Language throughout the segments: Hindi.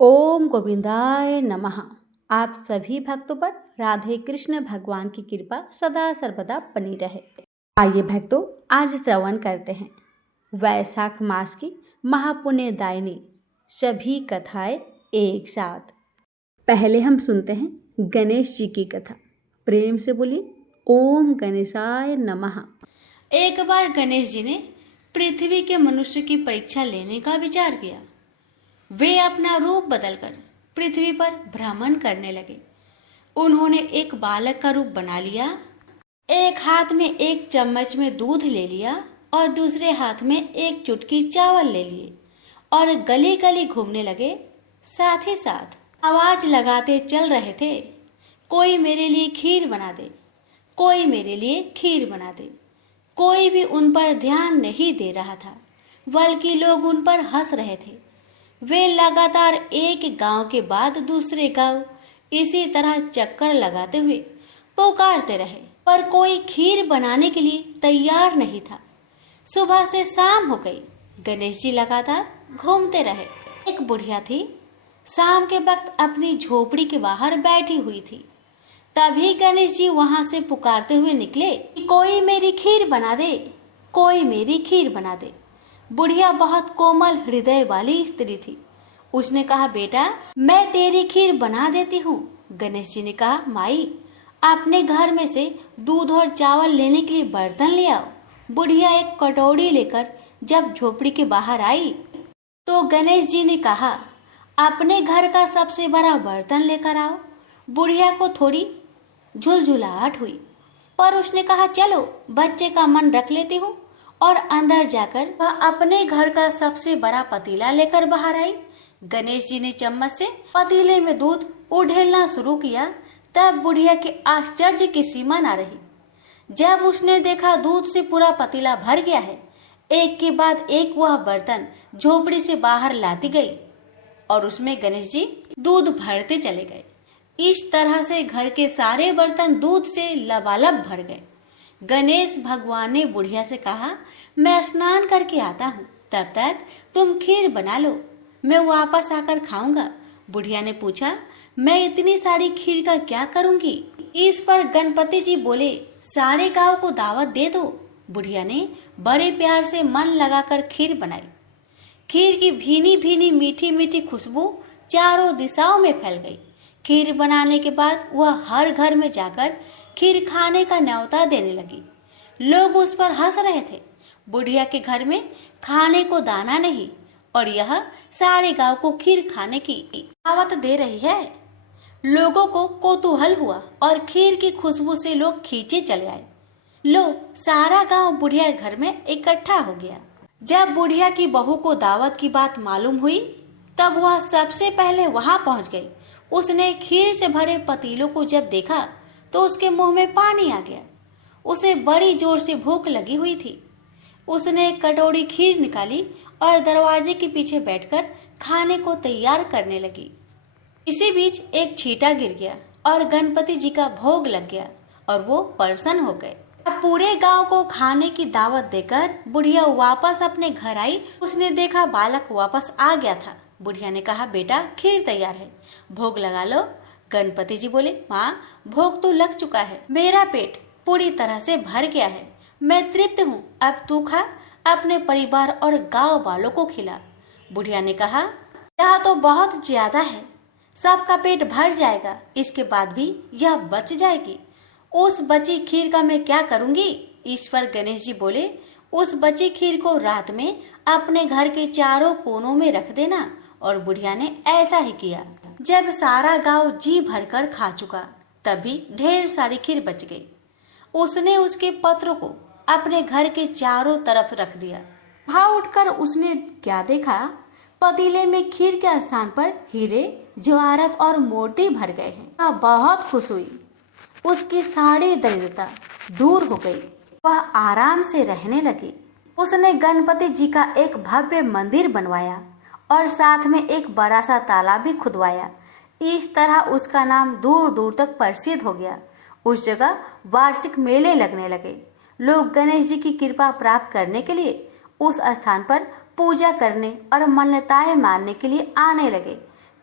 ओम गोविंदाय नमः। आप सभी भक्तों पर राधे कृष्ण भगवान की कृपा सदा सर्वदा बनी रहे। आइए भक्तों, आज श्रवण करते हैं वैशाख मास की महापुण्यदायिनी सभी कथाएं एक साथ। पहले हम सुनते हैं गणेश जी की कथा। प्रेम से बोलिए ओम गणेशाय नमः। एक बार गणेश जी ने पृथ्वी के मनुष्य की परीक्षा लेने का विचार किया। वे अपना रूप बदलकर पृथ्वी पर भ्रमण करने लगे। उन्होंने एक बालक का रूप बना लिया। एक हाथ में एक चम्मच में दूध ले लिया और दूसरे हाथ में एक चुटकी चावल ले लिए और गली गली घूमने लगे। साथ ही साथ आवाज लगाते चल रहे थे, कोई मेरे लिए खीर बना दे, कोई मेरे लिए खीर बना दे। कोई भी उन पर ध्यान नहीं दे रहा था, बल्कि लोग उन पर हंस रहे थे। वे लगातार एक गांव के बाद दूसरे गांव इसी तरह चक्कर लगाते हुए पुकारते रहे, पर कोई खीर बनाने के लिए तैयार नहीं था। सुबह से शाम हो गई, गणेश जी लगातार घूमते रहे। एक बुढ़िया थी, शाम के वक्त अपनी झोपड़ी के बाहर बैठी हुई थी। तभी गणेश जी वहां से पुकारते हुए निकले कि कोई मेरी खीर बना दे, कोई मेरी खीर बना दे। बुढ़िया बहुत कोमल हृदय वाली स्त्री थी। उसने कहा, बेटा मैं तेरी खीर बना देती हूँ। गणेश जी ने कहा, माई अपने घर में से दूध और चावल लेने के लिए बर्तन ले आओ। बुढ़िया एक कटोरी लेकर जब झोपड़ी के बाहर आई तो गणेश जी ने कहा, अपने घर का सबसे बड़ा बर्तन लेकर आओ। बुढ़िया को थोड़ी झुलझुलाहट हुई, पर उसने कहा, चलो बच्चे का मन रख लेती हूँ। और अंदर जाकर वह अपने घर का सबसे बड़ा पतीला लेकर बाहर आई। गणेश जी ने चम्मच से पतीले में दूध उड़ेलना शुरू किया। तब बुढ़िया के आश्चर्य की सीमा न रही। जब उसने देखा दूध से पूरा पतीला भर गया है, एक के बाद एक वह बर्तन झोपड़ी से बाहर लाती गई और उसमें गणेश जी दूध भरते चले गए। इस तरह से घर के सारे बर्तन दूध से लबालब भर गए। गणेश भगवान ने बुढ़िया से कहा, मैं स्नान करके आता हूँ, तब तक तुम खीर बना लो, मैं वापस आकर खाऊंगा। बुढ़िया ने पूछा, मैं इतनी सारी खीर का क्या करूंगी? इस पर गणपति जी बोले, सारे गांव को दावत दे दो। बुढ़िया ने बड़े प्यार से मन लगाकर खीर बनाई। खीर की भीनी भीनी मीठी मीठी खुशबू चारों दिशाओं में फैल गई। खीर बनाने के बाद वह हर घर में जाकर खीर खाने का न्योता देने लगी। लोग उस पर हंस रहे थे। बुढ़िया के घर में खाने को दाना नहीं और यह सारे गांव को खीर खाने की दावत दे रही है। लोगों को कौतूहल हुआ और खीर की खुशबू से लोग खींचे चले आए। लो, सारा गांव बुढ़िया के घर में इकट्ठा हो गया। जब बुढ़िया की बहू को दावत की बात मालूम हुई, तब वह सबसे पहले वहां पहुंच गई। उसने खीर से भरे पतीलों को जब देखा तो उसके मुंह में पानी आ गया। उसे बड़ी जोर से भूख लगी हुई थी। उसने एक कटोरी खीर निकाली और दरवाजे के पीछे बैठकर खाने को तैयार करने लगी। इसी बीच एक छींटा गिर गया और गणपति जी का भोग लग गया और वो प्रसन्न हो गए। अब पूरे गांव को खाने की दावत देकर बुढ़िया वापस अपने घर आई। उसने देखा बालक वापस आ गया था। बुढ़िया ने कहा, बेटा खीर तैयार है, भोग लगा लो। गणपति जी बोले, माँ भोग तो लग चुका है, मेरा पेट पूरी तरह से भर गया है, मैं तृप्त हूँ, अब तू खा, अपने परिवार और गांव वालों को खिला। बुढ़िया ने कहा, यह तो बहुत ज्यादा है, सबका पेट भर जाएगा, इसके बाद भी यह बच जाएगी। उस बची खीर का मैं क्या करूंगी? इस पर गणेश जी बोले, उस बची खीर को रात में अपने घर के चारों कोनों में रख देना। और बुढ़िया ने ऐसा ही किया। जब सारा गांव जी भरकर खा चुका, तभी ढेर सारी खीर बच गई। उसने उसके पत्रों को अपने घर के चारों तरफ रख दिया। वहां उठकर उसने क्या देखा? पतीले में खीर के स्थान पर हीरे, जवाहरात और मोती भर गए हैं। वह बहुत खुश हुई। उसकी सारी दरिद्रता दूर हो गई। वह आराम से रहने लगी। उसने गणपति जी का एक भव्य मंदिर बनवाया और साथ में एक बड़ा सा तालाब भी खुदवाया। इस तरह उसका नाम दूर दूर तक प्रसिद्ध हो गया। उस जगह वार्षिक मेले लगने लगे। लोग गणेश जी की कृपा प्राप्त करने के लिए उस स्थान पर पूजा करने और मान्यताएं मानने के लिए आने लगे।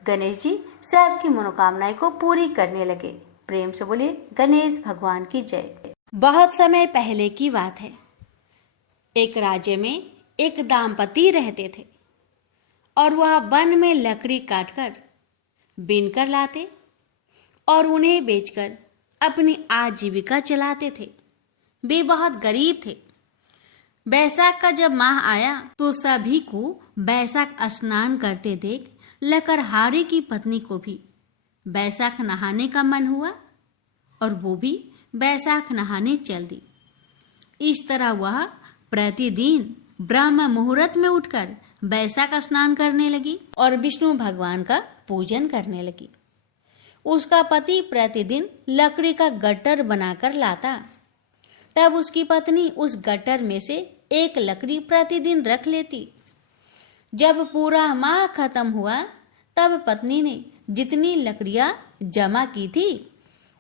गणेश जी सबकी मनोकामनाएं को पूरी करने लगे। प्रेम से बोलिए गणेश भगवान की जय। बहुत समय पहले की बात है। एक राज्य में एक दाम्पति रहते थे और वह वन में लकड़ी काटकर बीनकर लाते और उन्हें बेचकर अपनी आजीविका चलाते थे। वे बहुत गरीब थे। बैसाख का जब माह आया तो सभी को बैसाख स्नान करते देख लकड़हारे की पत्नी को भी बैसाख नहाने का मन हुआ और वो भी बैसाख नहाने चल दी। इस तरह वह प्रतिदिन ब्रह्म मुहूर्त में उठकर बैसाख स्नान करने लगी और विष्णु भगवान का पूजन करने लगी। उसका पति प्रतिदिन लकड़ी का गट्टर बनाकर लाता। तब उसकी पत्नी उस गट्टर में से एक लकड़ी प्रतिदिन रख लेती। जब पूरा माह खत्म हुआ तब पत्नी ने जितनी लकड़ियां जमा की थी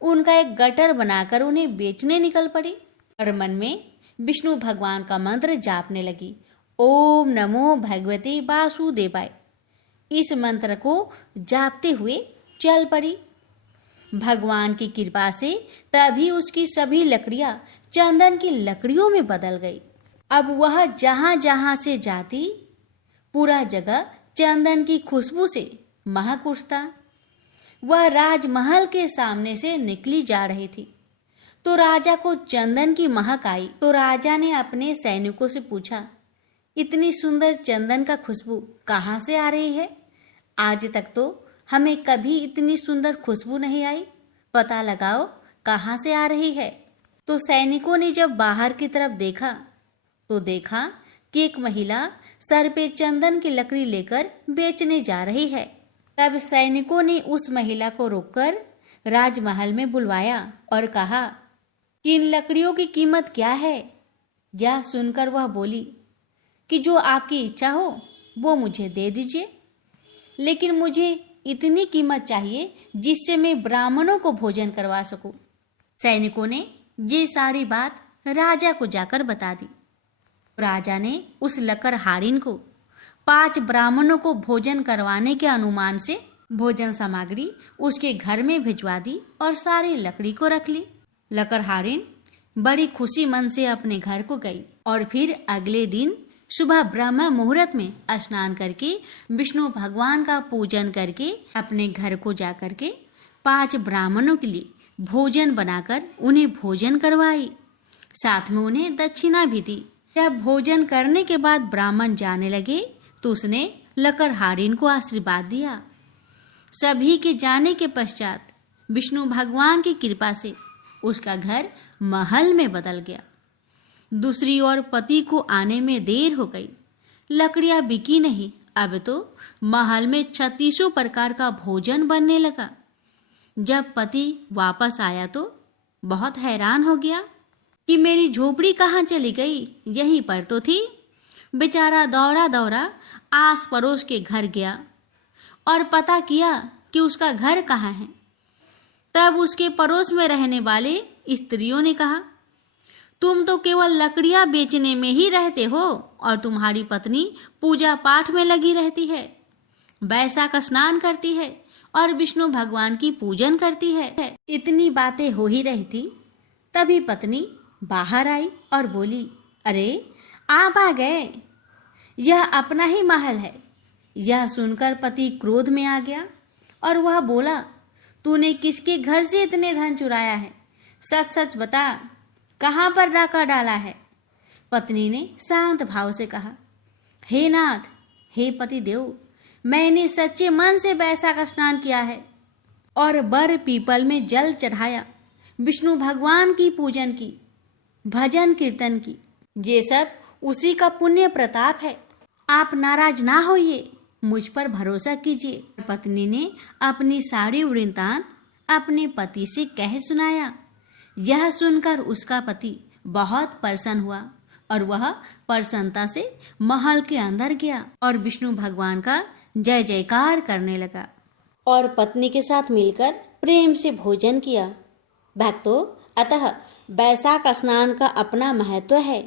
उनका एक गट्टर बनाकर उन्हें बेचने निकल पड़ी और मन में विष्णु भगवान का मंत्र जापने लगी। ओम नमो भगवते वासुदेवाय। इस मंत्र को जापते हुए चल पड़ी। भगवान की कृपा से तभी उसकी सभी लकड़ियां चंदन की लकड़ियों में बदल गई। अब वह जहां जहां से जाती पूरा जगह चंदन की खुशबू से महक उठता। वह राजमहल के सामने से निकली जा रही थी तो राजा को चंदन की महक आई तो राजा ने अपने सैनिकों से पूछा, इतनी सुंदर चंदन का खुशबू कहाँ से आ रही है? आज तक तो हमें कभी इतनी सुंदर खुशबू नहीं आई, पता लगाओ कहाँ से आ रही है। तो सैनिकों ने जब बाहर की तरफ देखा तो देखा कि एक महिला सर पे चंदन की लकड़ी लेकर बेचने जा रही है। तब सैनिकों ने उस महिला को रोककर राजमहल में बुलवाया और कहा कि इन लकड़ियों की कीमत क्या है। यह सुनकर वह बोली कि जो आपकी इच्छा हो वो मुझे दे दीजिए, लेकिन मुझे इतनी कीमत चाहिए जिससे मैं ब्राह्मणों को भोजन करवा सकूं। सैनिकों ने ये सारी बात राजा को जाकर बता दी। राजा ने उस लकड़हारिन को 5 ब्राह्मणों को भोजन करवाने के अनुमान से भोजन सामग्री उसके घर में भिजवा दी और सारी लकड़ी को रख ली। लकड़हारिन बड़ी खुशी मन से अपने घर को गई और फिर अगले दिन सुबह ब्रह्म मुहूर्त में स्नान करके विष्णु भगवान का पूजन करके अपने घर को जाकर के 5 ब्राह्मणों के लिए भोजन बनाकर उन्हें भोजन करवाई। साथ में उन्हें दक्षिणा भी दी। जब भोजन करने के बाद ब्राह्मण जाने लगे तो उसने लकड़हारिन को आशीर्वाद दिया। सभी के जाने के पश्चात विष्णु भगवान की कृपा से उसका घर महल में बदल गया। दूसरी ओर पति को आने में देर हो गई। लकड़ियां बिकी नहीं। अब तो महल में 36 प्रकार का भोजन बनने लगा। जब पति वापस आया तो बहुत हैरान हो गया कि मेरी झोपड़ी कहाँ चली गई, यहीं पर तो थी। बेचारा दौड़ा दौड़ा आस पड़ोस के घर गया और पता किया कि उसका घर कहाँ है। तब उसके पड़ोस में रहने वाले स्त्रियों ने कहा, तुम तो केवल लकड़ियां बेचने में ही रहते हो और तुम्हारी पत्नी पूजा पाठ में लगी रहती है, बैसाख स्नान करती है और विष्णु भगवान की पूजन करती है। इतनी बातें हो ही रही थी तभी पत्नी बाहर आई और बोली, अरे आप आ गए, यह अपना ही महल है। यह सुनकर पति क्रोध में आ गया और वह बोला, तूने किसके घर से इतने धन चुराया है? सच सच बता, कहाँ पर डाका डाला है? पत्नी ने शांत भाव से कहा, हे नाथ, हे पति देव, मैंने सच्चे मन से बैसाख स्नान किया है और बर पीपल में जल चढ़ाया, विष्णु भगवान की पूजन की, भजन कीर्तन की। ये सब उसी का पुण्य प्रताप है। आप नाराज ना होइए, मुझ पर भरोसा कीजिए। पत्नी ने अपनी सारी वृत्तांत अपने पति से कह सुनाया। यह सुनकर उसका पति बहुत प्रसन्न हुआ और वह प्रसन्नता से महल के अंदर गया और विष्णु भगवान का जय जयकार करने लगा और पत्नी के साथ मिलकर प्रेम से भोजन किया। भक्तों, अतः बैसाख स्नान का अपना महत्व है।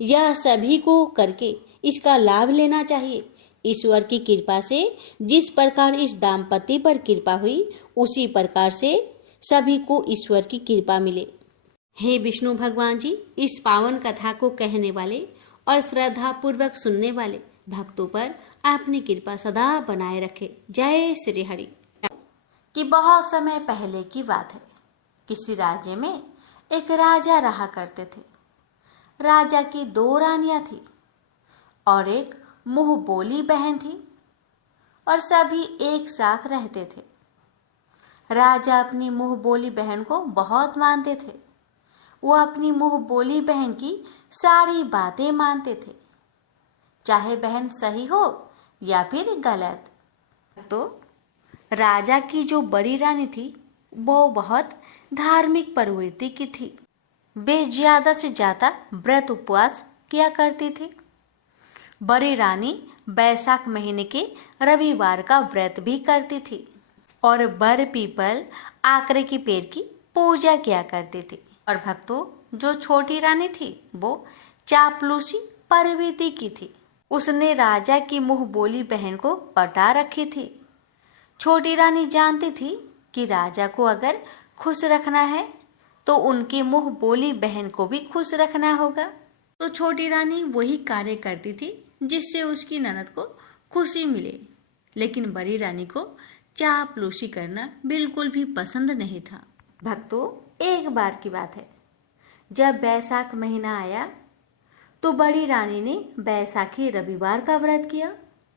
यह सभी को करके इसका लाभ लेना चाहिए। ईश्वर की कृपा से जिस प्रकार इस दाम्पत्य पर कृपा हुई, उसी प्रकार से सभी को ईश्वर की कृपा मिले। हे विष्णु भगवान जी, इस पावन कथा को कहने वाले और श्रद्धा पूर्वक सुनने वाले भक्तों पर आपने कृपा सदा बनाए रखे। जय श्री हरि। कि बहुत समय पहले की बात है, किसी राज्य में एक राजा रहा करते थे। राजा की 2 रानियां थी और एक मुंह बोली बहन थी और सभी एक साथ रहते थे। राजा अपनी मुंह बोली बहन को बहुत मानते थे। वो अपनी मुंह बोली बहन की सारी बातें मानते थे, चाहे बहन सही हो या फिर गलत। तो राजा की जो बड़ी रानी थी वो बहुत धार्मिक प्रवृत्ति की थी। वे ज्यादा से ज्यादा व्रत उपवास किया करती थी। बड़ी रानी बैसाख महीने के रविवार का व्रत भी करती थी और बर पीपल आकरे की पेड़ की पूजा किया करती थी। और भक्तों, जो छोटी रानी थी वो चापलूसी प्रवृत्ति की थी। उसने राजा की मुंह बोली बहन को पटा रखी थी। छोटी रानी जानती थी कि राजा को अगर खुश रखना है तो उनकी मुंह बोली बहन को भी खुश रखना होगा। तो छोटी रानी वही कार्य करती थी जिससे उसकी ननद को खुशी मिले। लेकिन बड़ी रानी को चापलूसी करना बिल्कुल भी पसंद नहीं था। भक्तों, एक बार की बात है, जब बैसाख महीना आया तो बड़ी रानी ने बैसाखी रविवार का व्रत किया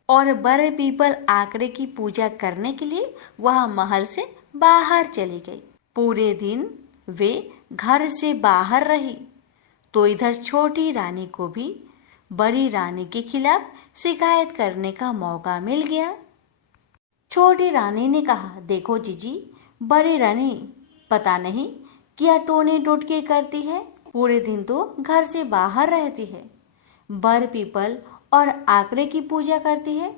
और बर पीपल आकरे की पूजा करने के लिए वह महल से बाहर चली गई। पूरे दिन वे घर से बाहर रही तो इधर छोटी रानी को भी बड़ी रानी के खिलाफ शिकायत करने का मौका मिल गया। छोटी रानी ने कहा, देखो जीजी, बड़ी रानी पता नहीं क्या टोने टोटके करती है, पूरे दिन तो घर से बाहर रहती है, बर पीपल और आकरे की पूजा करती है।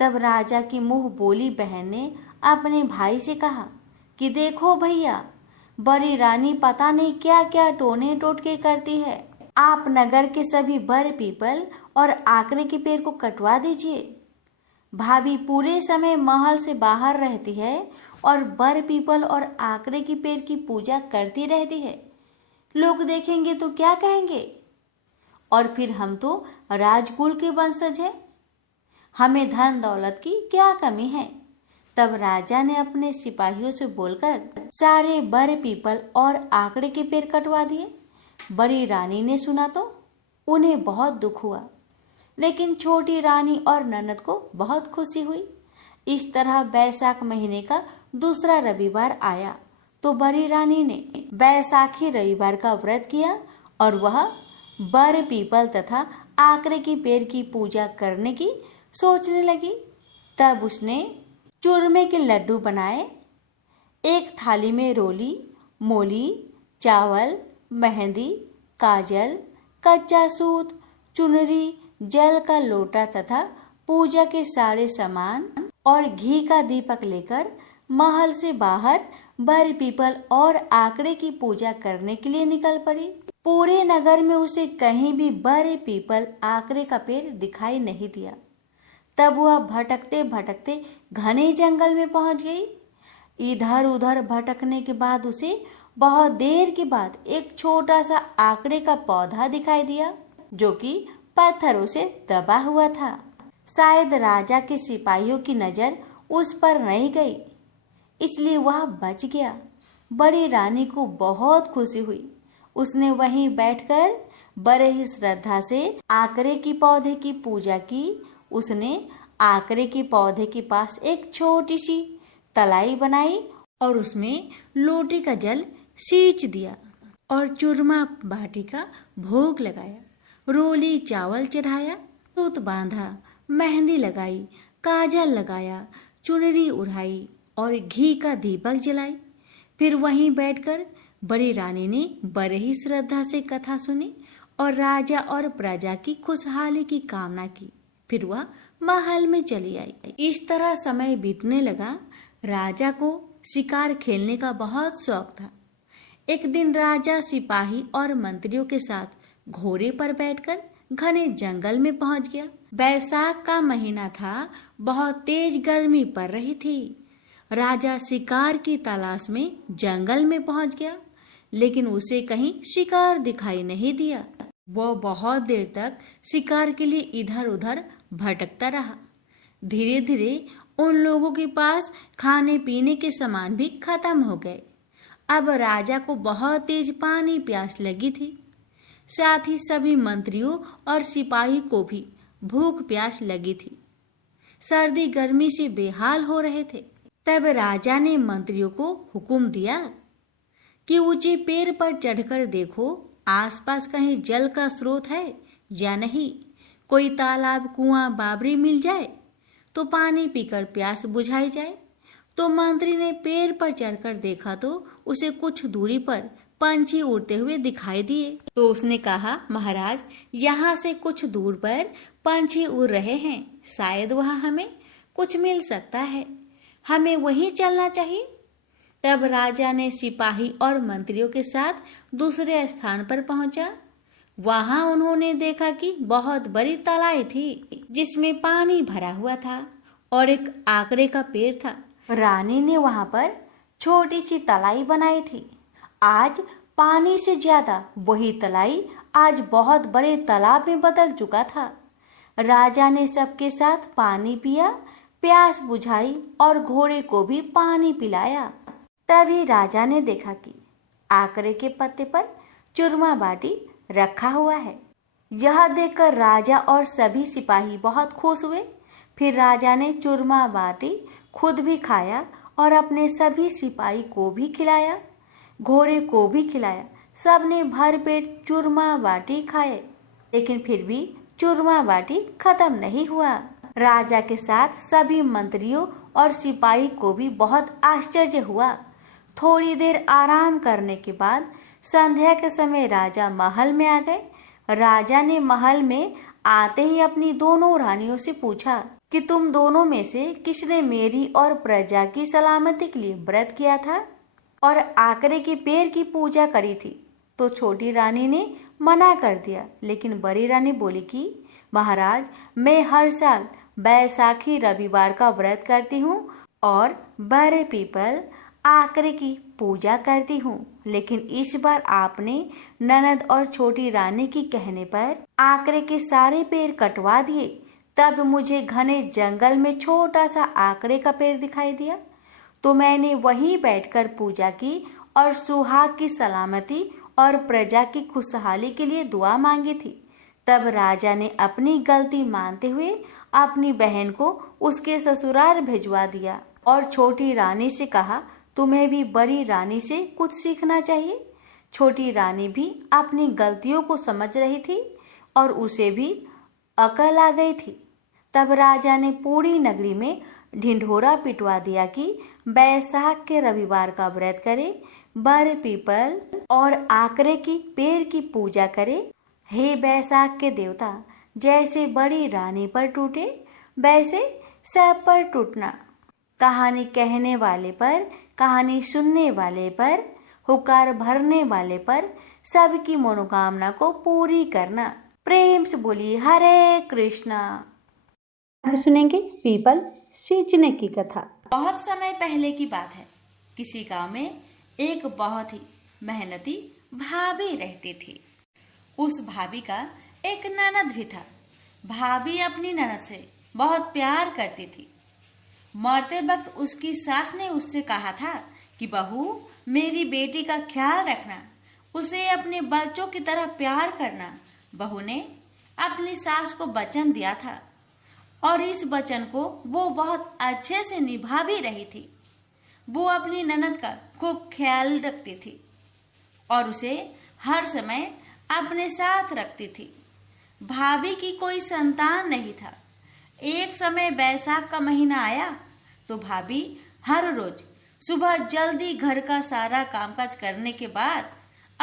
तब राजा की मुंह बोली बहन ने अपने भाई से कहा कि देखो भैया, बड़ी रानी पता नहीं क्या क्या टोने टोटके करती है, आप नगर के सभी बर पीपल और आकरे के पेड़ को कटवा दीजिए। भाभी पूरे समय महल से बाहर रहती है और बर पीपल और आकरे की पेड़ की पूजा करती रहती है, लोग देखेंगे तो क्या कहेंगे? और फिर हम तो राजकुल के वंशज हैं, हमें धन दौलत की क्या कमी है? तब राजा ने अपने सिपाहियों से बोलकर सारे बर पीपल और आकड़े के पेड़ कटवा दिए। बड़ी रानी ने सुना तो उन्हें बहुत दुख हुआ, लेकिन छोटी रानी और ननद को बहुत खुशी हुई। इस तरह बैसाख महीने का दूसरा रविवार आया तो बड़ी रानी ने बैसाखी रविवार का व्रत किया और वह बर पीपल तथा आकरे की पेड़ की पूजा करने की सोचने लगी। तब उसने चूरमे के लड्डू बनाए, एक थाली में रोली, मोली, चावल, मेहंदी, काजल, कच्चा सूत, चुनरी, जल का लोटा तथा पूजा के सारे सामान और घी का दीपक लेकर महल से बाहर बर पीपल और आकड़े की पूजा करने के लिए निकल पड़ी। पूरे नगर में उसे कहीं भी बर पीपल आकड़े का पेड़ दिखाई नहीं दिया। तब वह भटकते भटकते घने जंगल में पहुंच गई। इधर उधर भटकने के बाद उसे बहुत देर के बाद एक छोटा सा आकड़े का पौधा दिखाई दिया जो कि पत्थरों से दबा हुआ था। शायद राजा के सिपाहियों की नजर उस पर नहीं गई, इसलिए वह बच गया। बड़ी रानी को बहुत खुशी हुई। उसने वहीं बैठकर बड़े ही श्रद्धा से आकरे की पौधे की पूजा की। उसने आकरे के पौधे के पास एक छोटी सी तलाई बनाई और उसमें लोटे का जल सींच दिया और चूरमा बाटी का भोग लगाया, रोली चावल चढ़ाया, सूत बांधा, मेहंदी लगाई, काजल लगाया, चुनरी उड़ाई और घी का दीपक जलाई। फिर वहीं बैठकर बड़ी रानी ने बड़े ही श्रद्धा से कथा सुनी और राजा और प्रजा की खुशहाली की कामना की। फिर वह महल में चली आई। इस तरह समय बीतने लगा। राजा को शिकार खेलने का बहुत शौक था। एक दिन राजा सिपाही और मंत्रियों के साथ घोड़े पर बैठकर घने जंगल में पहुंच गया। बैसाख का महीना था, बहुत तेज गर्मी पड़ रही थी। राजा शिकार की तलाश में जंगल में पहुंच गया, लेकिन उसे कहीं शिकार दिखाई नहीं दिया। वो बहुत देर तक शिकार के लिए इधर उधर भटकता रहा। धीरे धीरे उन लोगों के पास खाने पीने के सामान भी खत्म हो गए। अब राजा को बहुत तेज पानी प्यास लगी थी। साथ ही सभी मंत्रियों और सिपाही को भी भूख प्यास लगी थी। सर्दी गर्मी से बेहाल हो रहे थे। तब राजा ने मंत्रियों को हुक्म दिया कि ऊंचे पेड़ पर चढ़कर देखो, आसपास कहीं जल का स्रोत है या नहीं। कोई तालाब, कुआं, बावड़ी मिल जाए तो पानी पीकर प्यास बुझाई जाए। तो मंत्री ने पेड़ पर चढ़कर देखा तो उसे कुछ दूरी पर पंछी उड़ते हुए दिखाई दिए। तो उसने कहा, महाराज, यहाँ से कुछ दूर पर पंछी उड़ रहे हैं, शायद वहाँ हमें कुछ मिल सकता है, हमें वहीं चलना चाहिए। तब राजा ने सिपाही और मंत्रियों के साथ दूसरे स्थान पर पहुंचा। वहां उन्होंने देखा कि बहुत बड़ी तलाई थी, जिसमें पानी भरा हुआ था और एक आकड़े का पेड़ था। रानी ने वहां पर छोटी सी तलाई बनाई थी। आज पानी से ज्यादा वही तलाई आज बहुत बड़े तालाब में बदल चुका था। राजा ने सबके साथ पानी पिया, प्यास बुझाई और घोड़े को भी पानी पिलाया। तभी राजा ने देखा कि आकड़े के पत्ते पर चूरमा बाटी रखा हुआ है। यह देखकर राजा और सभी सिपाही बहुत खुश हुए। फिर राजा ने चूरमा बाटी खुद भी खाया और अपने सभी सिपाही को भी खिलाया, घोड़े को भी खिलाया। सबने भरपेट चूरमा बाटी खाए, लेकिन फिर भी चूरमा बाटी खत्म नहीं हुआ। राजा के साथ सभी मंत्रियों और सिपाही को भी बहुत आश्चर्य हुआ। थोड़ी देर आराम करने के बाद संध्या के समय राजा महल में आ गए। राजा ने महल में आते ही अपनी दोनों रानियों से पूछा कि तुम दोनों में से किसने मेरी और प्रजा की सलामती के लिए व्रत किया था और आकड़े के पेड़ की पूजा करी थी। तो छोटी रानी ने मना कर दिया, लेकिन बड़ी रानी बोली कि महाराज, मैं हर साल बैसाखी रविवार का व्रत करती हूँ और बड़े पीपल आकड़े की पूजा करती हूँ, लेकिन इस बार आपने ननद और छोटी रानी की कहने पर आकड़े के सारे पेड़ कटवा दिए। तब मुझे घने जंगल में छोटा सा आकड़े का पेड़ दिखाई दिया, तो मैंने वहीं बैठकर पूजा की और सुहाग की सलामती और प्रजा की खुशहाली के लिए दुआ मांगी थी। तब राजा ने अपनी गलती मानते हुए अपनी बहन को उसके ससुराल भिजवा दिया और छोटी रानी से कहा, तुम्हें भी बड़ी रानी से कुछ सीखना चाहिए। छोटी रानी भी अपनी गलतियों को समझ रही थी और उसे भी अकल आ गई थी। तब राजा ने पूरी नगरी में ढिंढोरा पिटवा दिया कि बैसाख के रविवार का व्रत करे, बर पीपल और आकड़े की पेड़ की पूजा करे। हे बैसाख के देवता, जैसे बड़ी रानी पर टूटे वैसे सब पर टूटना। कहानी कहने वाले पर, कहानी सुनने वाले पर, हुकार भरने वाले पर सबकी मनोकामना को पूरी करना। प्रेम से बोलिए हरे कृष्णा। अब सुनेंगे पीपल सींचने की कथा। बहुत समय पहले की बात है। किसी गांव में एक बहुत ही मेहनती भाभी रहती थी। उस भाभी का एक ननद भी था। भाभी अपनी ननद से बहुत प्यार करती थी। मरते वक्त उसकी सास ने उससे कहा था कि बहू, मेरी बेटी का ख्याल रखना, उसे अपने बच्चों की तरह प्यार करना। बहू ने अपनी सास को वचन दिया था और इस वचन को वो बहुत अच्छे से निभा भी रही थी। वो अपनी ननद का खूब ख्याल रखती थी और उसे हर समय अपने साथ रखती थी। भाभी की कोई संतान नहीं था। एक समय बैसाख का महीना आया तो भाभी हर रोज सुबह जल्दी घर का सारा कामकाज करने के बाद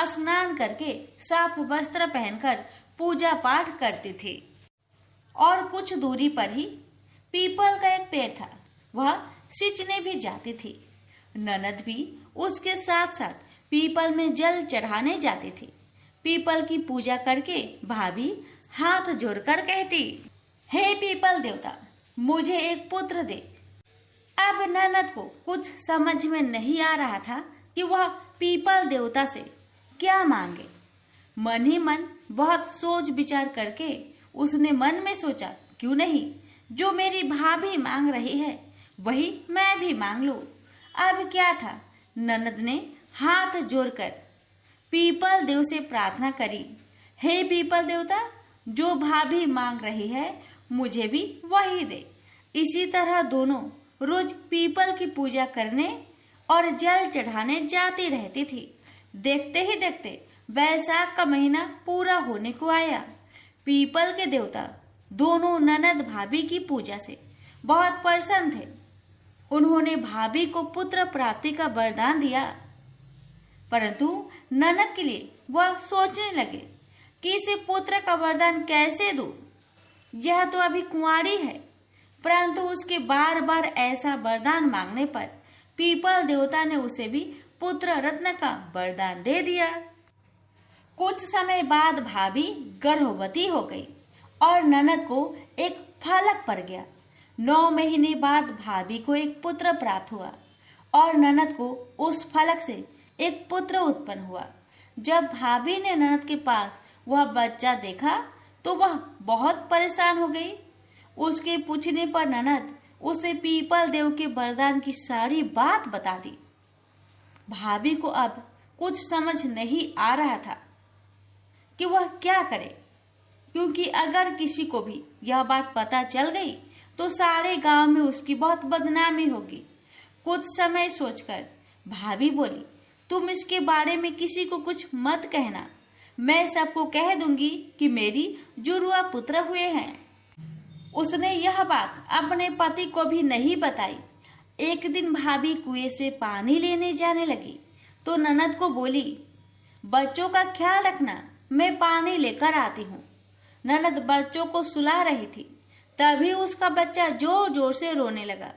स्नान करके साफ वस्त्र पहनकर पूजा पाठ करती थी। और कुछ दूरी पर ही पीपल का एक पेड़ था, वह सींचने भी जाती थी। ननद भी उसके साथ साथ पीपल में जल चढ़ाने जाती थी। पीपल की पूजा करके भाभी हाथ जोड़कर कहती, हे पीपल देवता, मुझे एक पुत्र दे। अब ननद को कुछ समझ में नहीं आ रहा था कि वह पीपल देवता से क्या मांगे। मन ही मन बहुत सोच विचार करके उसने मन में सोचा, क्यों नहीं, जो मेरी भाभी मांग रही है वही मैं भी मांग लूं। अब क्या था, ननद ने हाथ जोड़कर पीपल देव से प्रार्थना करी, हे पीपल देवता, जो भाभी मांग रही है मुझे भी वही दे। इसी तरह दोनों रोज पीपल की पूजा करने और जल चढ़ाने जाती रहती थी। देखते ही देखते वैशाख का महीना पूरा होने को आया। पीपल के देवता दोनों ननद भाभी की पूजा से बहुत प्रसन्न थे। उन्होंने भाभी को पुत्र प्राप्ति का वरदान दिया, परंतु ननद के लिए वह सोचने लगे कि इसे पुत्र का वरदान कैसे दूं। यह तो अभी कुंवारी है। परंतु उसके बार बार ऐसा वरदान मांगने पर पीपल देवता ने उसे भी पुत्र रत्न का वरदान दे दिया। कुछ समय बाद भाभी गर्भवती हो गई और ननद को एक फलक पड़ गया। 9 महीने बाद भाभी को एक पुत्र प्राप्त हुआ और ननद को उस फलक से एक पुत्र उत्पन्न हुआ। जब भाभी ने ननद के पास वह बच्चा देखा तो वह बहुत परेशान हो गई। उसके पूछने पर ननद उसे पीपल देव के वरदान की सारी बात बता दी। भाभी को अब कुछ समझ नहीं आ रहा था कि वह क्या करे, क्योंकि अगर किसी को भी यह बात पता चल गई तो सारे गांव में उसकी बहुत बदनामी होगी। कुछ समय सोचकर भाभी बोली, तुम इसके बारे में किसी को कुछ मत कहना, मैं सबको कह दूंगी कि मेरी जुड़वा पुत्र हुए हैं। उसने यह बात अपने पति को भी नहीं बताई। एक दिन भाभी कुएं से पानी लेने जाने लगी तो ननद को बोली, बच्चों का ख्याल रखना, मैं पानी लेकर आती हूँ। ननद बच्चों को सुला रही थी, तभी उसका बच्चा जोर जोर से रोने लगा।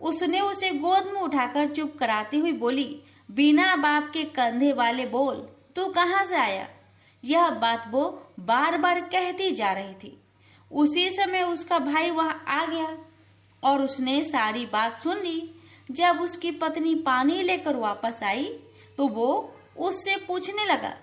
उसने उसे गोद में उठाकर चुप कराती हुई बोली, बिना बाप के कंधे वाले बोल, तू कहाँ से आया? यह बात वो बार बार कहती जा रही थी। उसी समय उसका भाई वहां आ गया और उसने सारी बात सुन ली। जब उसकी पत्नी पानी लेकर वापस आई तो वो उससे पूछने लगा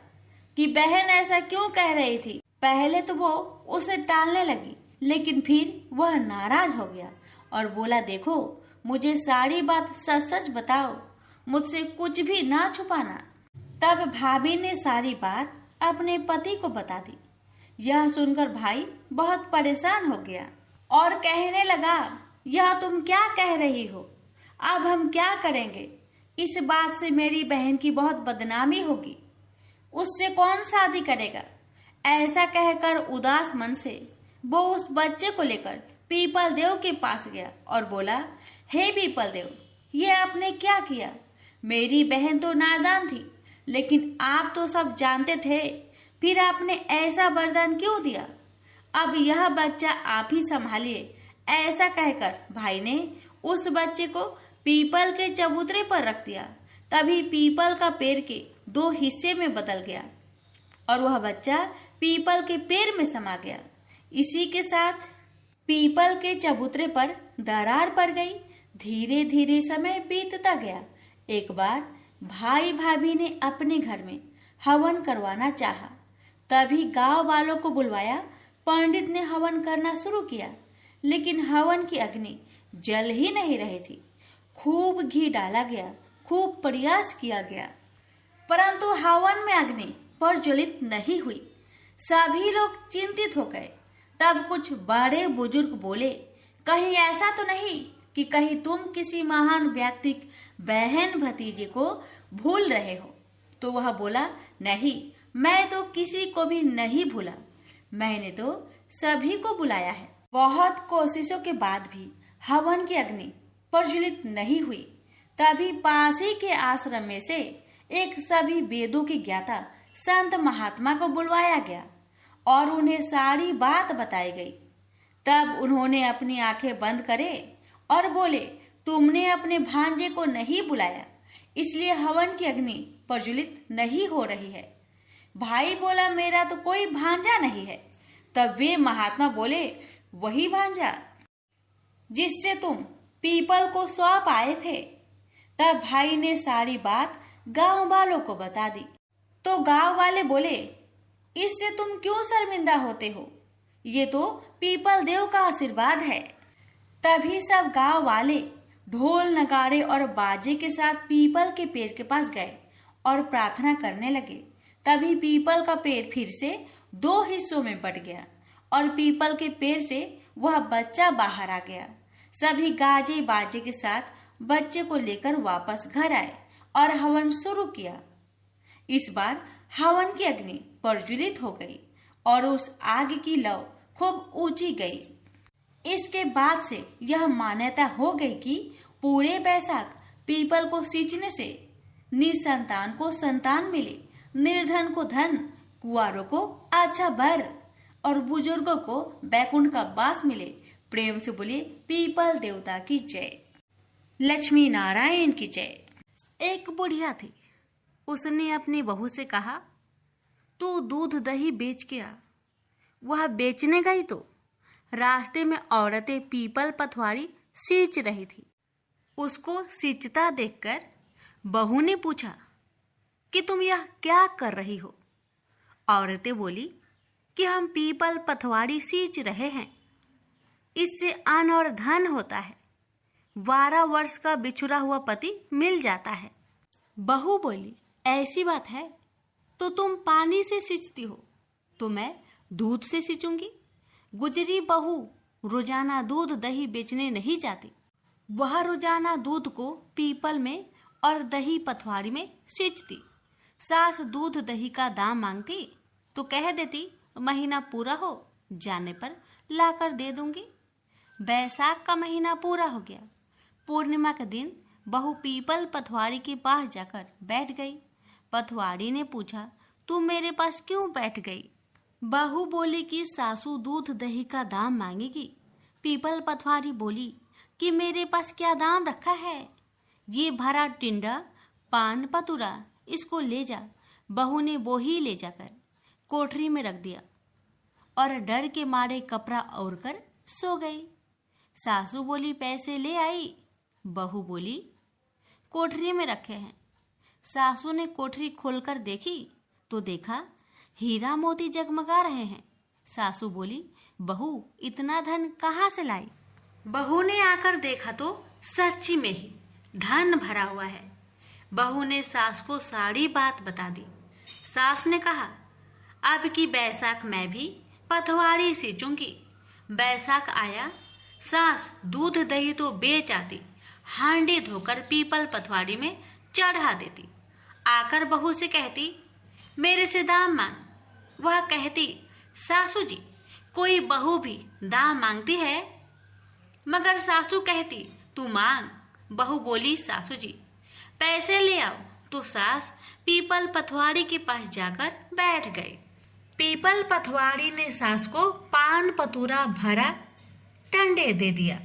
कि बहन ऐसा क्यों कह रही थी। पहले तो वो उसे टालने लगी, लेकिन फिर वह नाराज हो गया और बोला, देखो, मुझे सारी बात सच सच बताओ, मुझसे कुछ भी ना छुपाना। तब भाभी ने सारी बात अपने पति को बता दी। यह सुनकर भाई बहुत परेशान हो गया और कहने लगा, यह तुम क्या कह रही हो? अब हम क्या करेंगे? इस बात से मेरी बहन की बहुत बदनामी होगी, उससे कौन शादी करेगा? ऐसा कहकर उदास मन से वो उस बच्चे को लेकर पीपल देव के पास गया और बोला, हे पीपल देव, ये आपने क्या किया? मेरी बहन तो नादान थी, लेकिन आप तो सब जानते थे, फिर आपने ऐसा वरदान क्यों दिया? अब यह बच्चा आप ही संभालिए। ऐसा कहकर भाई ने उस बच्चे को पीपल के चबूतरे पर रख दिया। तभी पीपल का पेड़ के 2 हिस्से में बदल गया और वह बच्चा पीपल के पेड़ में समा गया। इसी के साथ पीपल के चबूतरे पर दरार पड़ गई। धीरे धीरे समय बीतता गया। एक बार भाई भाभी ने अपने घर में हवन करवाना चाहा, तभी गांव वालों को बुलवाया। पंडित ने हवन करना शुरू किया, लेकिन हवन की अग्नि जल ही नहीं रही थी। खूब घी डाला गया, खूब प्रयास किया गया, परंतु हवन में अग्नि प्रज्वलित नहीं हुई। सभी लोग चिंतित हो गए। तब कुछ बड़े बुजुर्ग बोले, कहीं ऐसा तो नहीं कि कहीं तुम किसी महान व्यक्ति बहन भतीजे को भूल रहे हो? तो वह बोला, नहीं, मैं तो किसी को भी नहीं भूला, मैंने तो सभी को बुलाया है। बहुत कोशिशों के बाद भी हवन की अग्नि प्रज्वलित नहीं हुई। तभी पास ही के आश्रम में से एक सभी वेदों के ज्ञाता संत महात्मा को बुलवाया गया और उन्हें सारी बात बताई गई। तब उन्होंने अपनी आंखें बंद करे और बोले, तुमने अपने भांजे को नहीं बुलाया, इसलिए हवन की अग्नि प्रज्वलित नहीं हो रही है। भाई बोला, मेरा तो कोई भांजा नहीं है, तब वे महात्मा बोले, वही भांजा जिससे तुम पीपल को सौंप आए थे। तब भाई ने सारी बात गांव वालों को बता दी। तो गांव वाले बोले, इससे तुम क्यों शर्मिंदा होते हो, ये तो पीपल देव का आशीर्वाद है। तभी सब गांव वाले ढोल नगाड़े और बाजे के साथ पीपल के पेड़ के पास गए और प्रार्थना करने लगे। तभी पीपल का पेड़ फिर से 2 हिस्सों में बट गया और पीपल के पेड़ से वह बच्चा बाहर आ गया। सभी गाजे बाजे के साथ बच्चे को लेकर वापस घर आए और हवन शुरू किया। इस बार हवन की अग्नि प्रज्वलित हो गई और उस आग की लौ खूब ऊंची गई। इसके बाद से यह मान्यता हो गई कि पूरे बैसाख पीपल को सींचने से निसंतान को संतान मिले, निर्धन को धन, कुंवारों को अच्छा वर और बुजुर्गों को बैकुंठ का वास मिले। प्रेम से बोलिए पीपल देवता की जय, लक्ष्मी नारायण की जय। एक बुढ़िया थी, उसने अपनी बहू से कहा, तू दूध दही बेच के आ। वह बेचने गई तो रास्ते में औरतें पीपल पथवारी सींच रही थी। उसको सींचता देखकर बहू ने पूछा कि तुम यह क्या कर रही हो। औरतें बोली कि हम पीपल पथवारी सींच रहे हैं, इससे अन्न और धन होता है, 12 वर्ष का बिछुड़ा हुआ पति मिल जाता है। बहू बोली, ऐसी बात है तो तुम पानी से सींचती हो, तो मैं दूध से सींचूंगी। गुजरी बहू रोजाना दूध दही बेचने नहीं जाती। वह रोजाना दूध को पीपल में और दही पथवारी में सींचती। सास दूध दही का दाम मांगती तो कह देती, महीना पूरा हो जाने पर लाकर दे दूंगी। बैसाख का महीना पूरा हो गया। पूर्णिमा के दिन बहू पीपल पथवारी के पास जाकर बैठ गई। पथवारी ने पूछा, तू मेरे पास क्यों बैठ गई? बहू बोली कि सासू दूध दही का दाम मांगेगी। पीपल पथवारी बोली कि मेरे पास क्या दाम रखा है, ये भरा टिंडा पान पतुरा, इसको ले जा। बहू ने वो ही ले जाकर कोठरी में रख दिया और डर के मारे कपड़ा ओढ़कर सो गई। सासू बोली, पैसे ले आई? बहू बोली, कोठरी में रखे हैं। सासू ने कोठरी खोलकर देखी तो देखा हीरा मोती जगमगा रहे हैं। सासू बोली, बहू इतना धन कहाँ से लाई? बहू ने आकर देखा तो सच्ची में ही धन भरा हुआ है। बहू ने सास को सारी बात बता दी। सास ने कहा, अब की बैसाख मैं भी पथवारी सींचूंगी। बैसाख आया, सास दूध दही तो बेच आती, हांडी धोकर पीपल पथवारी में चढ़ा देती। आकर बहू से कहती, मेरे से दाम मांग। वह कहती, सासू जी कोई बहू भी दाम मांगती है? मगर सासू कहती, तू मांग। बहू बोली, सासू जी पैसे ले आओ। तो सास पीपल पथवारी के पास जाकर बैठ गई। पीपल पथवारी ने सास को पान पतूरा भरा टंडे दे दिया।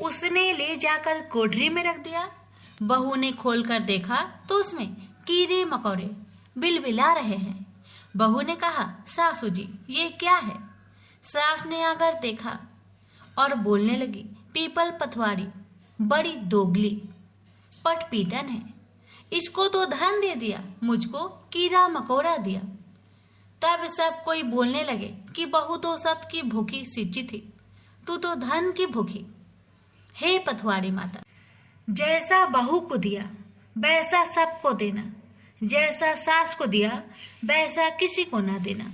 उसने ले जाकर कोठरी में रख दिया। बहू ने खोलकर देखा तो उसमें कीड़े मकोड़े बिलबिला रहे हैं। बहू ने कहा, सासू जी ये क्या है? सास ने आकर देखा और बोलने लगी, पीपल पथवारी बड़ी दोगली पटपीटन है, इसको तो धन दे दिया, मुझको कीड़ा मकोड़ा दिया। तब सब कोई बोलने लगे कि बहू तो सत की भूखी सींची थी, तू तो धन की भूखी। हे पथवारी माता, जैसा बहू को दिया वैसा सबको देना, जैसा सास को दिया वैसा किसी को ना देना।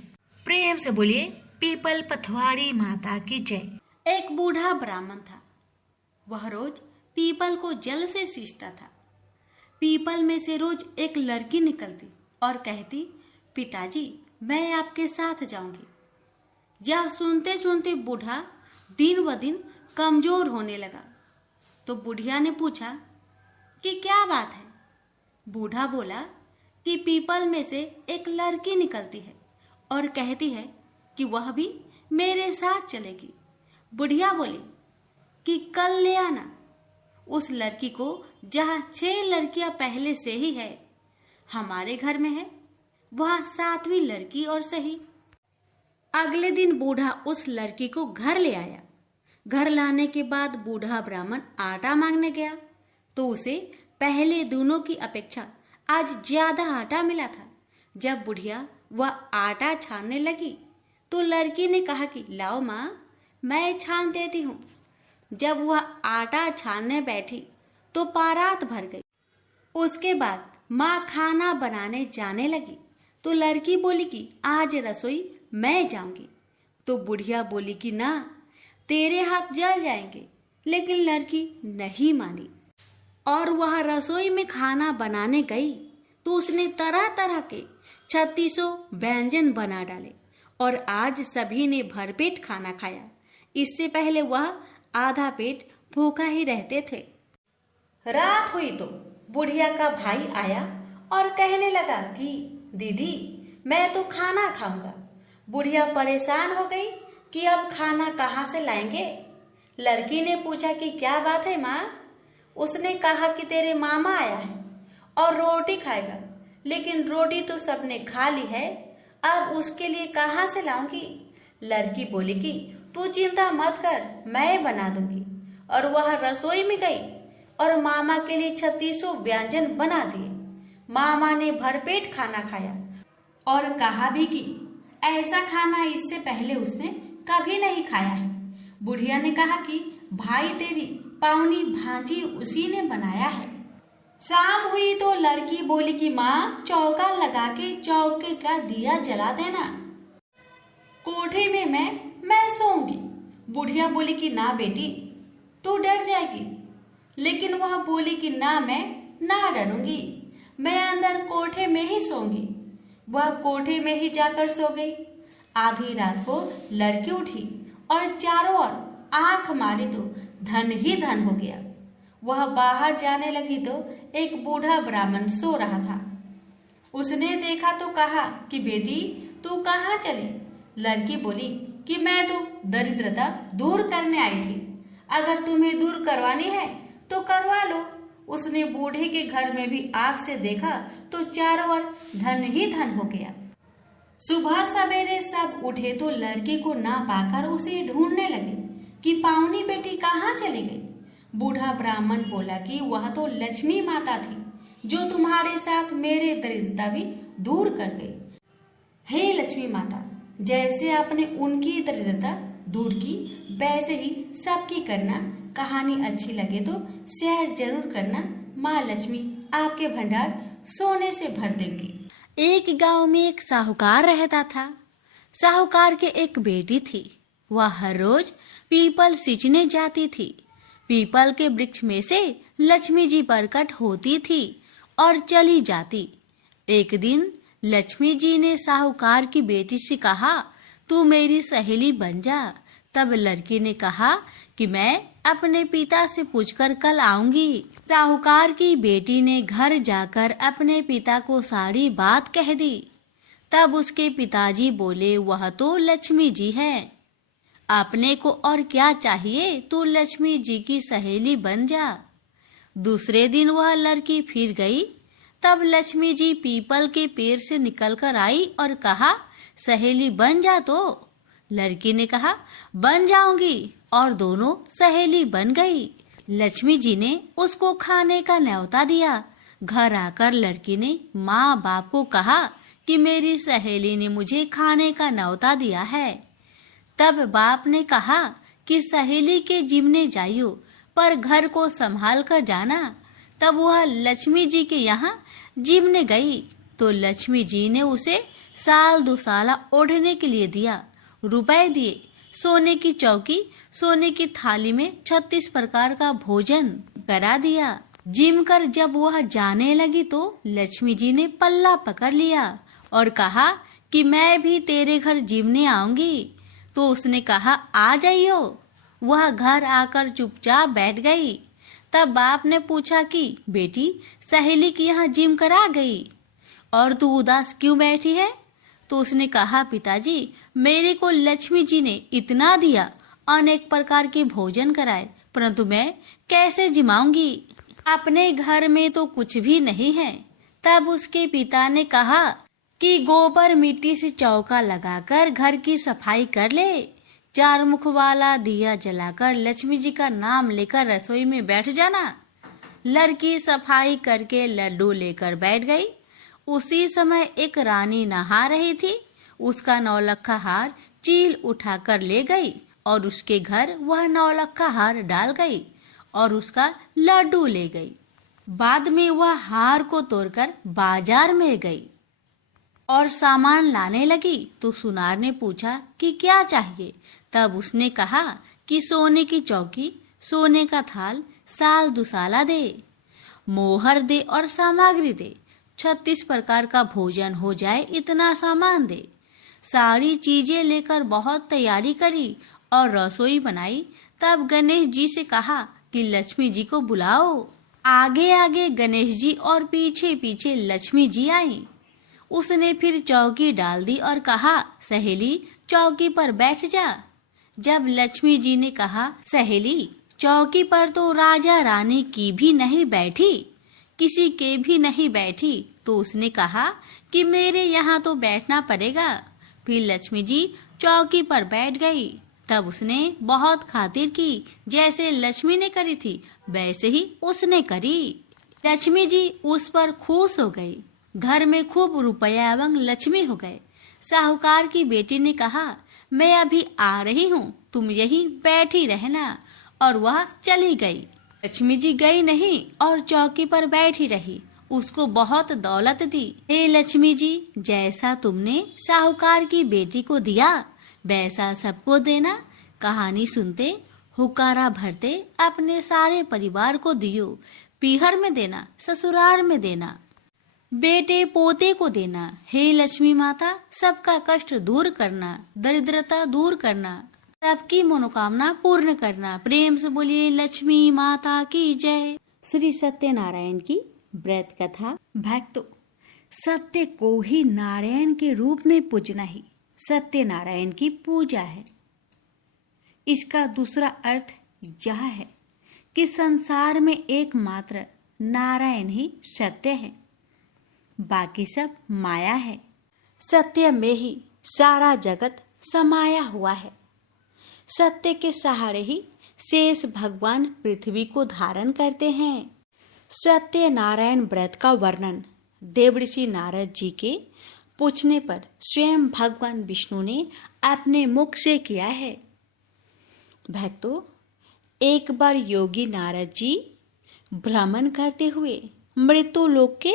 प्रेम से बोलिए पीपल पथवारी माता की जय। एक बूढ़ा ब्राह्मण था। वह रोज पीपल को जल से सींचता था। पीपल में से रोज एक लड़की निकलती और कहती, पिताजी मैं आपके साथ जाऊंगी। यह सुनते सुनते बूढ़ा दिन ब दिन कमजोर होने लगा। तो बुढ़िया ने पूछा कि क्या बात है? बूढ़ा बोला कि पीपल में से एक लड़की निकलती है और कहती है कि वह भी मेरे साथ चलेगी। बुढ़िया बोली कि कल ले आना। उस लड़की को जहाँ 6 लड़कियां पहले से ही है, हमारे घर में है, वह 7वीं लड़की और सही। अगले दिन बूढ़ा उस लड़की को घर ले आया। घर लाने के बाद बूढ़ा ब्राह्मण आटा मांगने गया तो उसे पहले दोनों की अपेक्षा आज ज्यादा आटा मिला था। जब बुढ़िया वह आटा छानने लगी तो लड़की ने कहा कि लाओ माँ, मैं छान देती हूँ। जब वह आटा छानने बैठी तो पारात भर गई। उसके बाद माँ खाना बनाने जाने लगी तो लड़की बोली कि आज रसोई मैं जाऊंगी। तो बुढ़िया बोली कि ना, तेरे हाथ जल जाएंगे। लेकिन लड़की नहीं मानी और वह रसोई में खाना बनाने गई तो उसने तरह तरह के 3600 व्यंजन बना डाले और आज सभी ने भरपेट खाना खाया। इससे पहले वह आधा पेट भूखा ही रहते थे। रात हुई तो बुढ़िया का भाई आया और कहने लगा कि दीदी, मैं तो खाना खाऊंगा। बुढ़िया परेशान हो गई कि अब खाना कहाँ से लाएंगे। लड़की ने पूछा कि क्या बात है माँ। उसने कहा कि तेरे मामा आया है और रोटी खाएगा, लेकिन रोटी तो सबने खा ली है, अब उसके लिए कहाँ से लाऊंगी। लड़की बोली कि तू चिंता मत कर, मैं बना दूंगी। और वह रसोई में गई और मामा के लिए 3600 व्यंजन बना दिए। मामा ने भरपेट खाना खाया और कहा भी कि ऐसा खाना इससे पहले उसने कभी नहीं खाया है। बुढ़िया ने कहा कि भाई, तेरी पावनी भांजी उसी ने बनाया है। शाम हुई तो लड़की बोली कि माँ, चौका लगा के चौके का दिया जला देना, कोठे में मैं सोऊंगी। बुढ़िया बोली कि ना बेटी, तू डर जाएगी। लेकिन वह बोली कि ना, मैं ना डरूंगी, मैं अंदर कोठे में ही सोऊंगी। वह कोठे में ही जाकर सो गई। आधी रात को लड़की उठी और चारों ओर आंख मारी तो धन ही धन हो गया। वह बाहर जाने लगी तो एक बूढ़ा ब्राह्मण सो रहा था। उसने देखा तो कहा कि बेटी, तू कहाँ चली। लड़की बोली कि मैं तो दरिद्रता दूर करने आई थी, अगर तुम्हें दूर करवानी है तो करवा लो। उसने बूढ़े के घर में भी आंख से देखा तो चारों ओर धन ही धन हो गया। सुबह सवेरे सब उठे तो लड़की को ना पाकर उसे ढूंढने लगे कि पावनी बेटी कहाँ चली गई। बूढ़ा ब्राह्मण बोला कि वह तो लक्ष्मी माता थी, जो तुम्हारे साथ मेरे दरिद्रता भी दूर कर गई। हे लक्ष्मी माता, जैसे आपने उनकी दरिद्रता दूर की, वैसे ही सबकी करना। कहानी अच्छी लगे तो शेयर जरूर करना। माँ लक्ष्मी आपके भंडार सोने से भर देंगी। एक गांव में एक साहूकार रहता था। साहूकार के एक बेटी थी। वह हर रोज पीपल सींचने जाती थी। पीपल के वृक्ष में से लक्ष्मी जी प्रकट होती थी और चली जाती। एक दिन लक्ष्मी जी ने साहूकार की बेटी से कहा, तू मेरी सहेली बन जा। तब लड़की ने कहा कि मैं अपने पिता से पूछकर कल आऊंगी। साहूकार की बेटी ने घर जाकर अपने पिता को सारी बात कह दी। तब उसके पिताजी बोले, वह तो लक्ष्मी जी है, अपने को और क्या चाहिए, तू लक्ष्मी जी की सहेली बन जा। दूसरे दिन वह लड़की फिर गई। तब लक्ष्मी जी पीपल के पेड़ से निकलकर आई और कहा, सहेली बन जा। तो लड़की ने कहा, बन जाऊंगी, और दोनों सहेली बन गई। लक्ष्मी जी ने उसको खाने का न्योता दिया। घर आकर लड़की ने माँ बाप को कहा कि मेरी सहेली ने मुझे खाने का न्योता दिया है। तब बाप ने कहा कि सहेली के जिमने जाइयो, पर घर को संभाल कर जाना। तब वह लक्ष्मी जी के यहाँ जिमने गई तो लक्ष्मी जी ने उसे साल दुसाला ओढ़ने के लिए दिया, रुपए दिए, सोने की चौकी, सोने की थाली में 36 प्रकार का भोजन करा दिया। जिम कर जब वह जाने लगी तो लक्ष्मी जी ने पल्ला पकड़ लिया और कहा कि मैं भी तेरे घर जिमने आऊंगी। तो उसने कहा, आ जाइयो। वह घर आकर चुपचाप बैठ गई। तब बाप ने पूछा कि बेटी, सहेली की यहाँ जिम करा गई और तू उदास क्यों बैठी है। तो उसने कहा, पिताजी, मेरे को लक्ष्मी जी ने इतना दिया, अनेक प्रकार के भोजन कराए, परंतु मैं कैसे जिमाऊंगी, अपने घर में तो कुछ भी नहीं है। तब उसके पिता ने कहा कि गोबर मिट्टी से चौका लगाकर घर की सफाई कर ले। 4 मुख वाला दिया जलाकर लक्ष्मी जी का नाम लेकर रसोई में बैठ जाना। लड़की सफाई करके लड्डू लेकर बैठ गई। उसी समय एक रानी नहा रही थी। उसका नौलखा हार चील उठाकर ले गई और उसके घर वह नौलखा हार डाल गई और उसका लड्डू ले गई। बाद में वह हार को तोड़कर बाजार में गई और सामान लाने लगी तो सुनार ने पूछा कि क्या चाहिए। तब उसने कहा कि सोने की चौकी, सोने का थाल, साल दुसाला दे, मोहर दे और सामग्री दे। 36 प्रकार का भोजन हो जाए इतना सामान दे। सारी चीजें लेकर बहुत तैयारी करी और रसोई बनाई। तब गणेश जी से कहा कि लक्ष्मी जी को बुलाओ। आगे आगे गणेश जी और पीछे पीछे लक्ष्मी जी आई। उसने फिर चौकी डाल दी और कहा, सहेली चौकी पर बैठ जा। जब लक्ष्मी जी ने कहा, सहेली चौकी पर तो राजा रानी की भी नहीं बैठी, किसी के भी नहीं बैठी, तो उसने कहा कि मेरे यहाँ तो बैठना पड़ेगा। फिर लक्ष्मी जी चौकी पर बैठ गई। तब उसने बहुत खातिर की। जैसे लक्ष्मी ने करी थी वैसे ही उसने करी। लक्ष्मी जी उस पर खुश हो गई। घर में खूब रुपया एवं लक्ष्मी हो गए। साहूकार की बेटी ने कहा, मैं अभी आ रही हूँ, तुम यहीं बैठी रहना। और वह चली गई। लक्ष्मी जी गई नहीं और चौकी पर बैठी रही। उसको बहुत दौलत दी। हे लक्ष्मी जी, जैसा तुमने साहूकार की बेटी को दिया वैसा सबको देना। कहानी सुनते हुकारा भरते अपने सारे परिवार को दियो। पीहर में देना, ससुराल में देना, बेटे पोते को देना। हे लक्ष्मी माता, सबका कष्ट दूर करना, दरिद्रता दूर करना, सबकी मनोकामना पूर्ण करना। प्रेम से बोलिए लक्ष्मी माता की जय। श्री सत्यनारायण की व्रत कथा। भक्तों, सत्य को ही नारायण के रूप में पूजना ही सत्यनारायण की पूजा है। इसका दूसरा अर्थ यह है कि संसार में एकमात्र नारायण ही सत्य है, बाकी सब माया है। सत्य में ही सारा जगत समाया हुआ है। सत्य के सहारे ही शेष भगवान पृथ्वी को धारण करते हैं। सत्यनारायण व्रत का वर्णन देवर्षि नारद जी के पूछने पर स्वयं भगवान विष्णु ने अपने मुख से किया है। भक्तों, एक बार योगी नारद जी भ्रमण करते हुए मृत्यु लोक के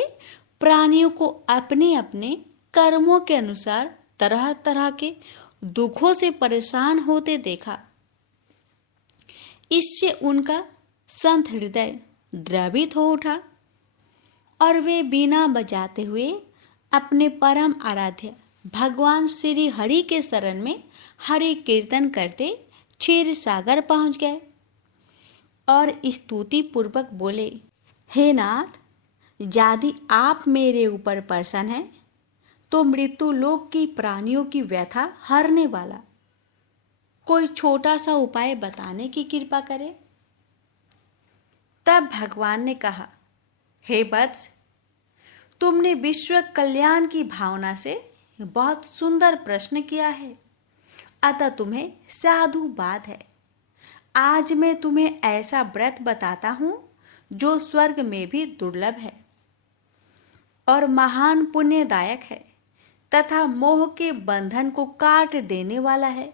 प्राणियों को अपने अपने कर्मों के अनुसार तरह तरह के दुखों से परेशान होते देखा। इससे उनका संत हृदय द्रवित हो उठा और वे बीना बजाते हुए अपने परम आराध्य भगवान श्री हरि के शरण में हरि कीर्तन करते क्षीर सागर पहुंच गए और स्तुति पूर्वक बोले, हे नाथ, यदि आप मेरे ऊपर प्रसन्न हैं तो मृत्यु लोक की प्राणियों की व्यथा हरने वाला कोई छोटा सा उपाय बताने की कृपा करे। तब भगवान ने कहा, हे वत्स, तुमने विश्व कल्याण की भावना से बहुत सुंदर प्रश्न किया है, अतः तुम्हें साधु बात है। आज मैं तुम्हें ऐसा व्रत बताता हूं जो स्वर्ग में भी दुर्लभ है और महान पुण्यदायक है तथा मोह के बंधन को काट देने वाला है,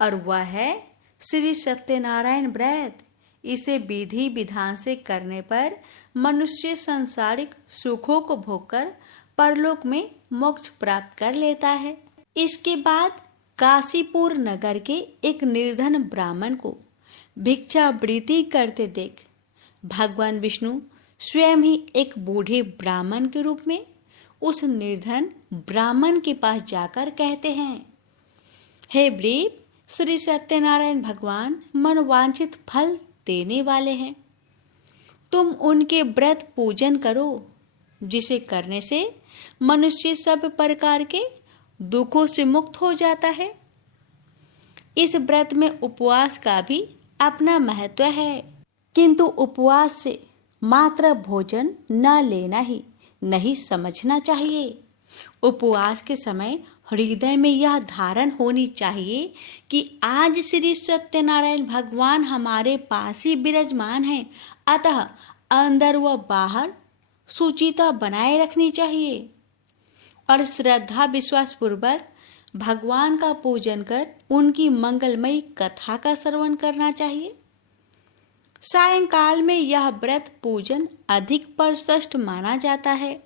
और वह है श्री सत्यनारायण व्रत। इसे विधि विधान से करने पर मनुष्य सांसारिक सुखों को भोगकर परलोक में मोक्ष प्राप्त कर लेता है। इसके बाद काशीपुर नगर के एक निर्धन ब्राह्मण को भिक्षावृत्ति करते देख भगवान विष्णु स्वयं ही एक बूढ़े ब्राह्मण के रूप में उस निर्धन ब्राह्मण के पास जाकर कहते हैं, हे वृप, श्री सत्यनारायण भगवान मनवांछित फल देने वाले हैं। तुम उनके व्रत पूजन करो, जिसे करने से मनुष्य सब प्रकार के दुखों से मुक्त हो जाता है। इस व्रत में उपवास का भी अपना महत्व है, किंतु उपवास से मात्र भोजन न लेना ही नहीं समझना चाहिए। उपवास के समय हृदय में यह धारण होनी चाहिए कि आज श्री सत्यनारायण भगवान हमारे पास ही विराजमान हैं, अतः अंदर व बाहर शुचिता बनाए रखनी चाहिए और श्रद्धा विश्वास पूर्वक भगवान का पूजन कर उनकी मंगलमयी कथा का श्रवण करना चाहिए। सायंकाल में यह व्रत पूजन अधिक प्रशस्त माना जाता है।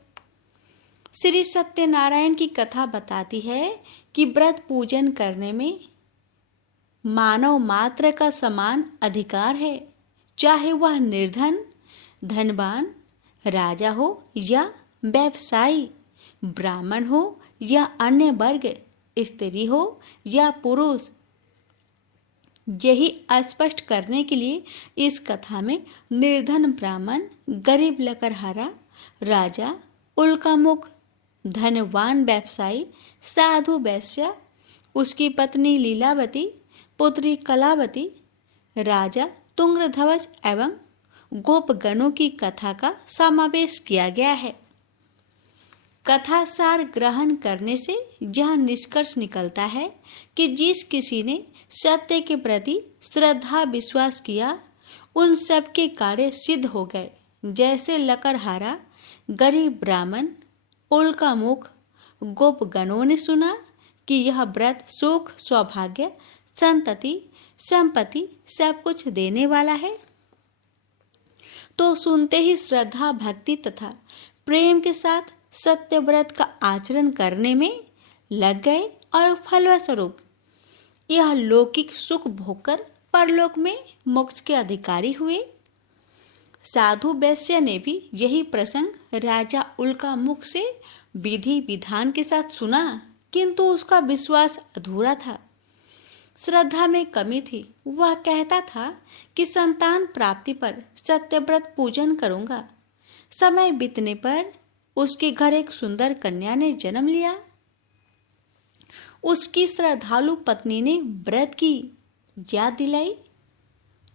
श्री सत्यनारायण की कथा बताती है कि व्रत पूजन करने में मानव मात्र का समान अधिकार है, चाहे वह निर्धन, धनवान, राजा हो या व्यवसायी, ब्राह्मण हो या अन्य वर्ग, स्त्री हो या पुरुष। यही स्पष्ट करने के लिए इस कथा में निर्धन ब्राह्मण, गरीब लकड़हारा, राजा, उल्कामुख, धनवान व्यवसायी, साधु वैश्य, उसकी पत्नी लीलावती, पुत्री कलावती, राजा तुंगध्वज एवं गोपगणों की कथा का समावेश किया गया है। कथा सार ग्रहण करने से यह निष्कर्ष निकलता है कि जिस किसी ने सत्य के प्रति श्रद्धा विश्वास किया, उन सब के कार्य सिद्ध हो गए। जैसे लकड़हारा, गरीब ब्राह्मण, उल्कामुख, गोपगणों ने सुना कि यह व्रत सुख, सौभाग्य, संतति, संपत्ति सब कुछ देने वाला है, तो सुनते ही श्रद्धा, भक्ति तथा प्रेम के साथ सत्य व्रत का आचरण करने में लग गए और फलस्वरूप यह लौकिक सुख भोगकर परलोक में मोक्ष के अधिकारी हुए। साधु वैश्य ने भी यही प्रसंग राजा उल्कामुख से विधि विधान के साथ सुना, किंतु उसका विश्वास अधूरा था, श्रद्धा में कमी थी। वह कहता था कि संतान प्राप्ति पर सत्यव्रत पूजन करूंगा। समय बीतने पर उसके घर एक सुंदर कन्या ने जन्म लिया। उसकी श्रद्धालु पत्नी ने व्रत की याद दिलाई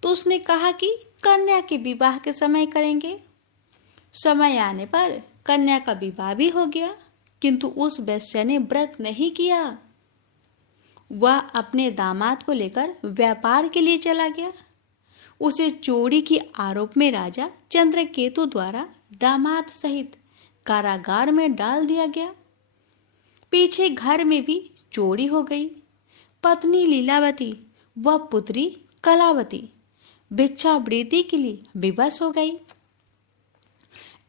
तो उसने कहा कि कन्या के विवाह के समय करेंगे। समय आने पर कन्या का विवाह भी हो गया, किंतु उस वैश्य ने व्रत नहीं किया। वह अपने दामाद को लेकर व्यापार के लिए चला गया। उसे चोरी की आरोप में राजा चंद्रकेतु द्वारा दामाद सहित कारागार में डाल दिया गया। पीछे घर में भी चोरी हो गई। पत्नी लीलावती व पुत्री कलावती भिक्षावृत्ति के लिए विवश हो गई।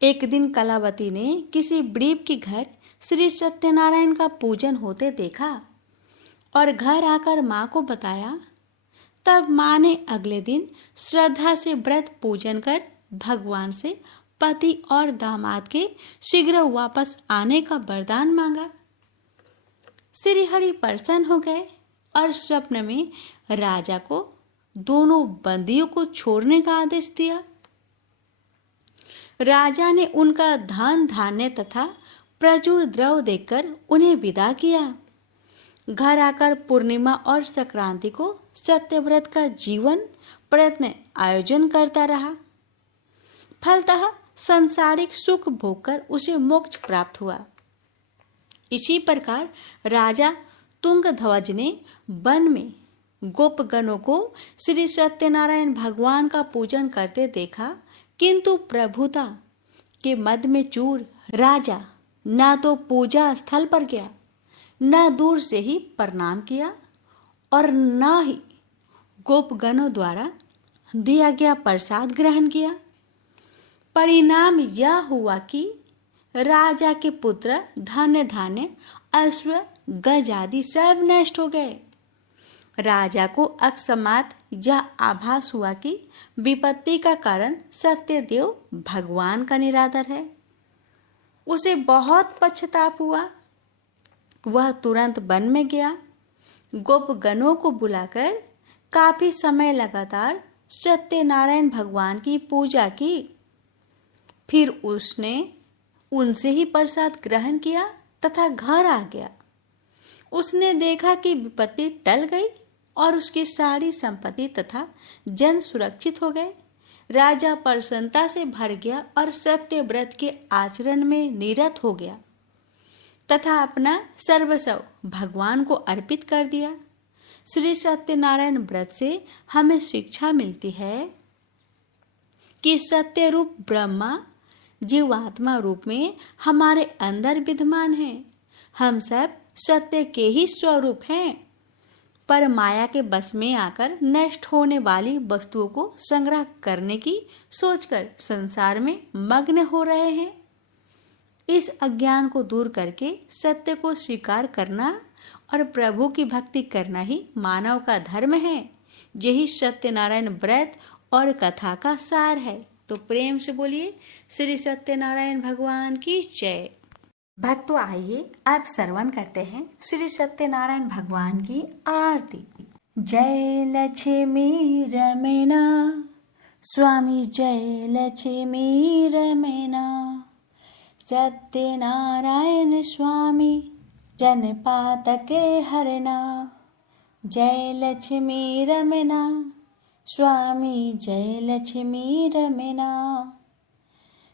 एक दिन कलावती ने किसी ब्रीब के घर श्री सत्यनारायण का पूजन होते देखा और घर आकर माँ को बताया। तब माँ ने अगले दिन श्रद्धा से व्रत पूजन कर भगवान से पति और दामाद के शीघ्र वापस आने का वरदान मांगा। श्री हरि प्रसन्न हो गए और स्वप्न में राजा को दोनों बंदियों को छोड़ने का आदेश दिया। राजा ने उनका धन धान्य तथा प्रचुर द्रव्य देकर उन्हें विदा किया। घर आकर पूर्णिमा और संक्रांति को सत्यव्रत का जीवन प्रयत्न आयोजन करता रहा। फलतः सांसारिक सुख भोगकर उसे मोक्ष प्राप्त हुआ। इसी प्रकार राजा तुंगध्वज ने वन में गोपगणों को श्री सत्यनारायण भगवान का पूजन करते देखा, किंतु प्रभुता के मद में चूर राजा न तो पूजा स्थल पर गया, न दूर से ही प्रणाम किया और न ही गोपगणों द्वारा दिया गया प्रसाद ग्रहण किया। परिणाम यह हुआ कि राजा के पुत्र धन्य धान्य अश्व गज आदि सब नष्ट हो गए। राजा को अकस्मात यह आभास हुआ कि विपत्ति का कारण सत्यदेव भगवान का निरादर है। उसे बहुत पश्चाताप हुआ। वह तुरंत वन में गया। गोपगणों को बुलाकर काफी समय लगातार सत्यनारायण भगवान की पूजा की। फिर उसने उनसे ही प्रसाद ग्रहण किया तथा घर आ गया। उसने देखा कि विपत्ति टल गई और उसकी सारी संपत्ति तथा जन सुरक्षित हो गए। राजा प्रसन्नता से भर गया और सत्य व्रत के आचरण में निरत हो गया। तथा अपना सर्वस्व भगवान को अर्पित कर दिया। श्री सत्यनारायण व्रत से हमें शिक्षा मिलती है कि सत्य रूप ब्रह्मा जीवात्मा रूप में हमारे अंदर विद्यमान है। हम सब सत्य के ही स्वरूप हैं, पर माया के बस में आकर नष्ट होने वाली वस्तुओं को संग्रह करने की सोचकर संसार में मग्न हो रहे हैं। इस अज्ञान को दूर करके सत्य को स्वीकार करना और प्रभु की भक्ति करना ही मानव का धर्म है। यही सत्यनारायण व्रत और कथा का सार है। तो प्रेम से बोलिए श्री सत्यनारायण भगवान की जय। भक्तों, आइए अब श्रवण करते हैं श्री सत्यनारायण भगवान की आरती। जय लक्ष्मी रमना स्वामी, जय लक्ष्मी रमना। सत्यनारायण स्वामी जनपातके हरना। जय लक्ष्मी रमना स्वामी, जय लक्ष्मी रमना।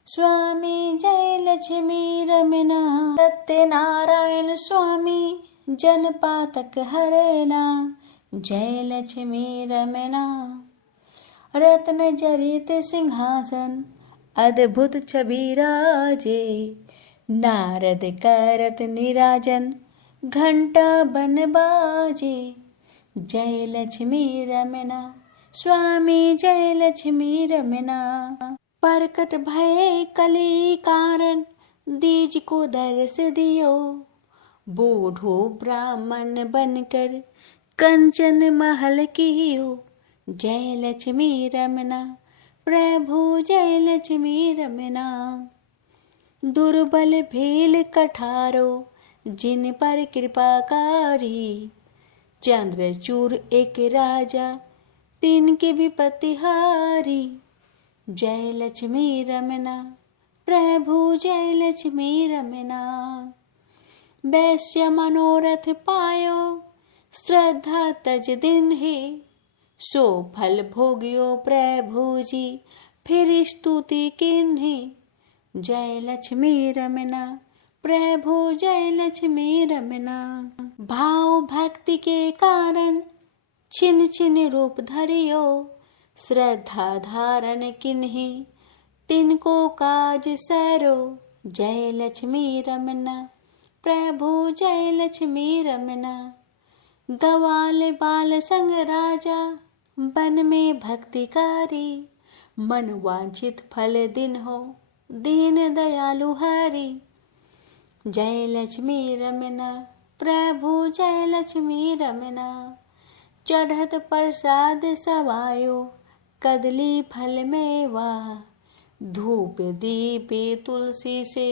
स्वामी जय लक्ष्मी रमना। सत्यनारायण स्वामी जनपातक हरना। जय लक्ष्मी रमना। रत्न जड़ित सिंहासन अद्भुत छवि राजे। नारद करत निराजन घंटा बन बाजे। जय लक्ष्मी रमना स्वामी, जय लक्ष्मी रमना। परकट भय कली कारण दीज को दर्श दियो। बूढ़ो ब्राह्मण बनकर कंचन महल कियो। जय लक्ष्मी रमना प्रभु, जय लक्ष्मी रमना। दुर्बल भील कठारो जिन पर कृपाकारी। चंद्रचूर एक राजा तिनके विपत्ति हारी। जय लक्ष्मी रमना प्रभु, जय लक्ष्मी रमना। वैश्य मनोरथ पायो श्रद्धा तज दिन है। सो फल भोगियो प्रभु जी फिर स्तुति किन्हे। जय लक्ष्मी रमना प्रभु, जय लक्ष्मी रमना। भाव भक्ति के कारण छिन छिन रूप धरियो। श्रद्धा धारण किन्हे तिनको काज सरो। जय लक्ष्मी रमना प्रभु, जय लक्ष्मी रमना। गवाल बाल संग राजा वन में भक्तिकारी। मन वांछित फल दिन हो दीन दयालु हरि। जय लक्ष्मी रमना प्रभु, जय लक्ष्मी रमना। चढ़त प्रसाद सवायो कदली फल मेवा। धूप दीपे तुलसी से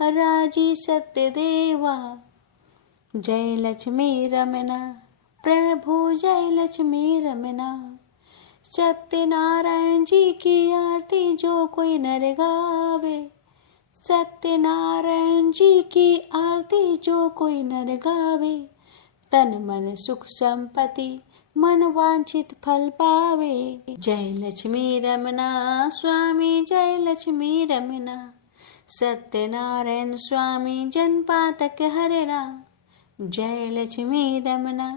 राजी सत्य देवा। जय लक्ष्मी रमना प्रभु, जय लक्ष्मी रमना। सत्यनारायण जी की आरती जो कोई नर गावे। सत्यनारायण जी की आरती जो कोई नर गावे। तन मन सुख संपत्ति मन वांछित फल पावे। जय लक्ष्मी रमना स्वामी, जय लक्ष्मी रमना। सत्यनारायण स्वामी जनपातक हरना। जय लक्ष्मी रमना।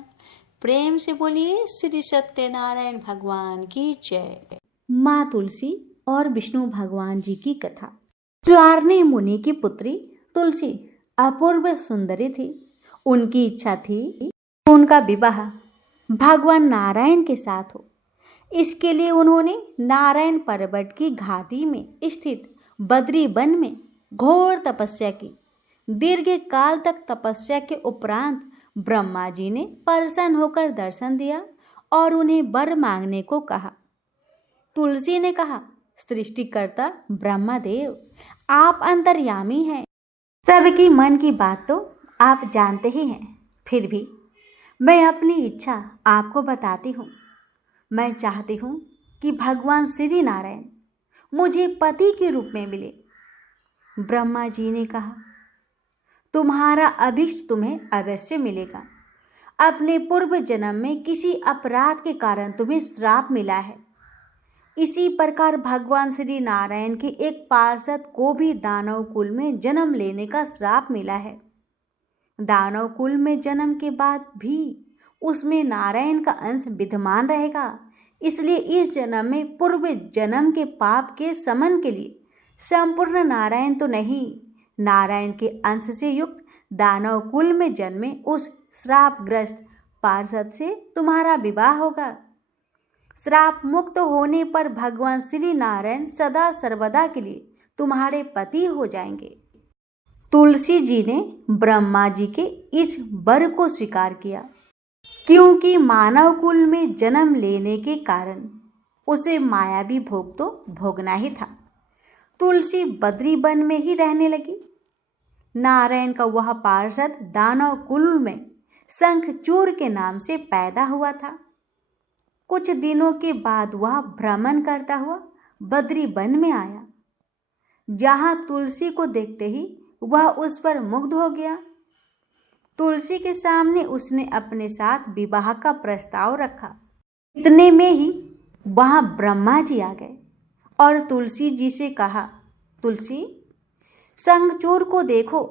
प्रेम से बोलिए श्री सत्यनारायण भगवान की जय। माँ तुलसी और विष्णु भगवान जी की कथा। ज्वारनी मुनि की पुत्री तुलसी अपूर्व सुंदरी थी। उनकी इच्छा थी कि उनका विवाह भगवान नारायण के साथ हो। इसके लिए उन्होंने नारायण पर्वत की घाटी में स्थित बद्री वन में घोर तपस्या की। दीर्घ काल तक तपस्या के उपरांत ब्रह्मा जी ने प्रसन्न होकर दर्शन दिया और उन्हें वर मांगने को कहा। तुलसी ने कहा, सृष्टिकर्ता ब्रह्मदेव, आप अंतर्यामी हैं, सबकी मन की बात तो आप जानते ही हैं। फिर भी मैं अपनी इच्छा आपको बताती हूँ। मैं चाहती हूँ कि भगवान श्री नारायण मुझे पति के रूप में मिले। ब्रह्मा जी ने कहा, तुम्हारा अभीष्ट तुम्हें अवश्य मिलेगा। अपने पूर्व जन्म में किसी अपराध के कारण तुम्हें श्राप मिला है। इसी प्रकार भगवान श्री नारायण के एक पार्षद को भी दानव कुल में जन्म लेने का श्राप मिला है। दानव कुल में जन्म के बाद भी उसमें नारायण का अंश विद्यमान रहेगा। इसलिए इस जन्म में पूर्व जन्म के पाप के शमन के लिए संपूर्ण नारायण तो नहीं, नारायण के अंश से युक्त दानव कुल में जन्मे उस श्रापग्रस्त पार्षद से तुम्हारा विवाह होगा। श्राप मुक्त होने पर भगवान श्री नारायण सदा सर्वदा के लिए तुम्हारे पति हो जाएंगे। तुलसी जी ने ब्रह्मा जी के इस वर को स्वीकार किया, क्योंकि मानव कुल में जन्म लेने के कारण उसे मायावी भोग तो भोगना ही था। तुलसी बद्री वन में ही रहने लगी। नारायण का वह पार्षद दानव कुल में शंखचूर के नाम से पैदा हुआ था। कुछ दिनों के बाद वह भ्रमण करता हुआ बद्री वन में आया, जहां तुलसी को देखते ही वह उस पर मुग्ध हो गया। तुलसी के सामने उसने अपने साथ विवाह का प्रस्ताव रखा। इतने में ही वहां ब्रह्मा जी आ गए और तुलसी जी से कहा, तुलसी, शंखचूर को देखो,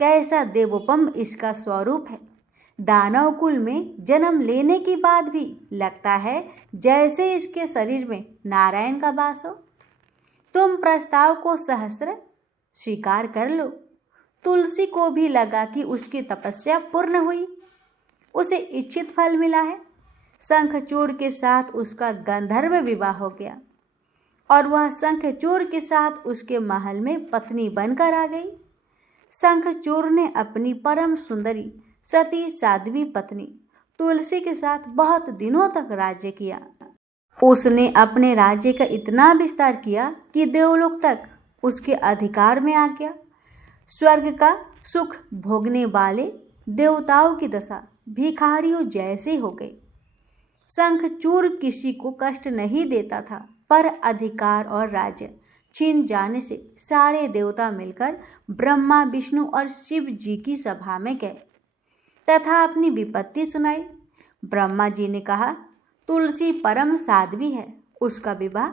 कैसा देवोपम इसका स्वरूप है। दानव कुल में जन्म लेने के बाद भी लगता है जैसे इसके शरीर में नारायण का वास हो। तुम प्रस्ताव को सहस्त्र स्वीकार कर लो। तुलसी को भी लगा कि उसकी तपस्या पूर्ण हुई, उसे इच्छित फल मिला है। शंखचूर के साथ उसका गंधर्व विवाह हो गया और वह शंखचूर के साथ उसके महल में पत्नी बनकर आ गई। शंखचूर ने अपनी परम सुंदरी सती साध्वी पत्नी तुलसी के साथ बहुत दिनों तक राज्य किया। उसने अपने राज्य का इतना विस्तार किया कि देवलोक तक उसके अधिकार में आ गया। स्वर्ग का सुख भोगने वाले देवताओं की दशा भिखारियों जैसे हो गई। शंखचूर किसी को कष्ट नहीं देता था, पर अधिकार और राज्य छीन जाने से सारे देवता मिलकर ब्रह्मा, विष्णु और शिव जी की सभा में गए तथा अपनी विपत्ति सुनाई। ब्रह्मा जी ने कहा, तुलसी परम साध्वी है, उसका विवाह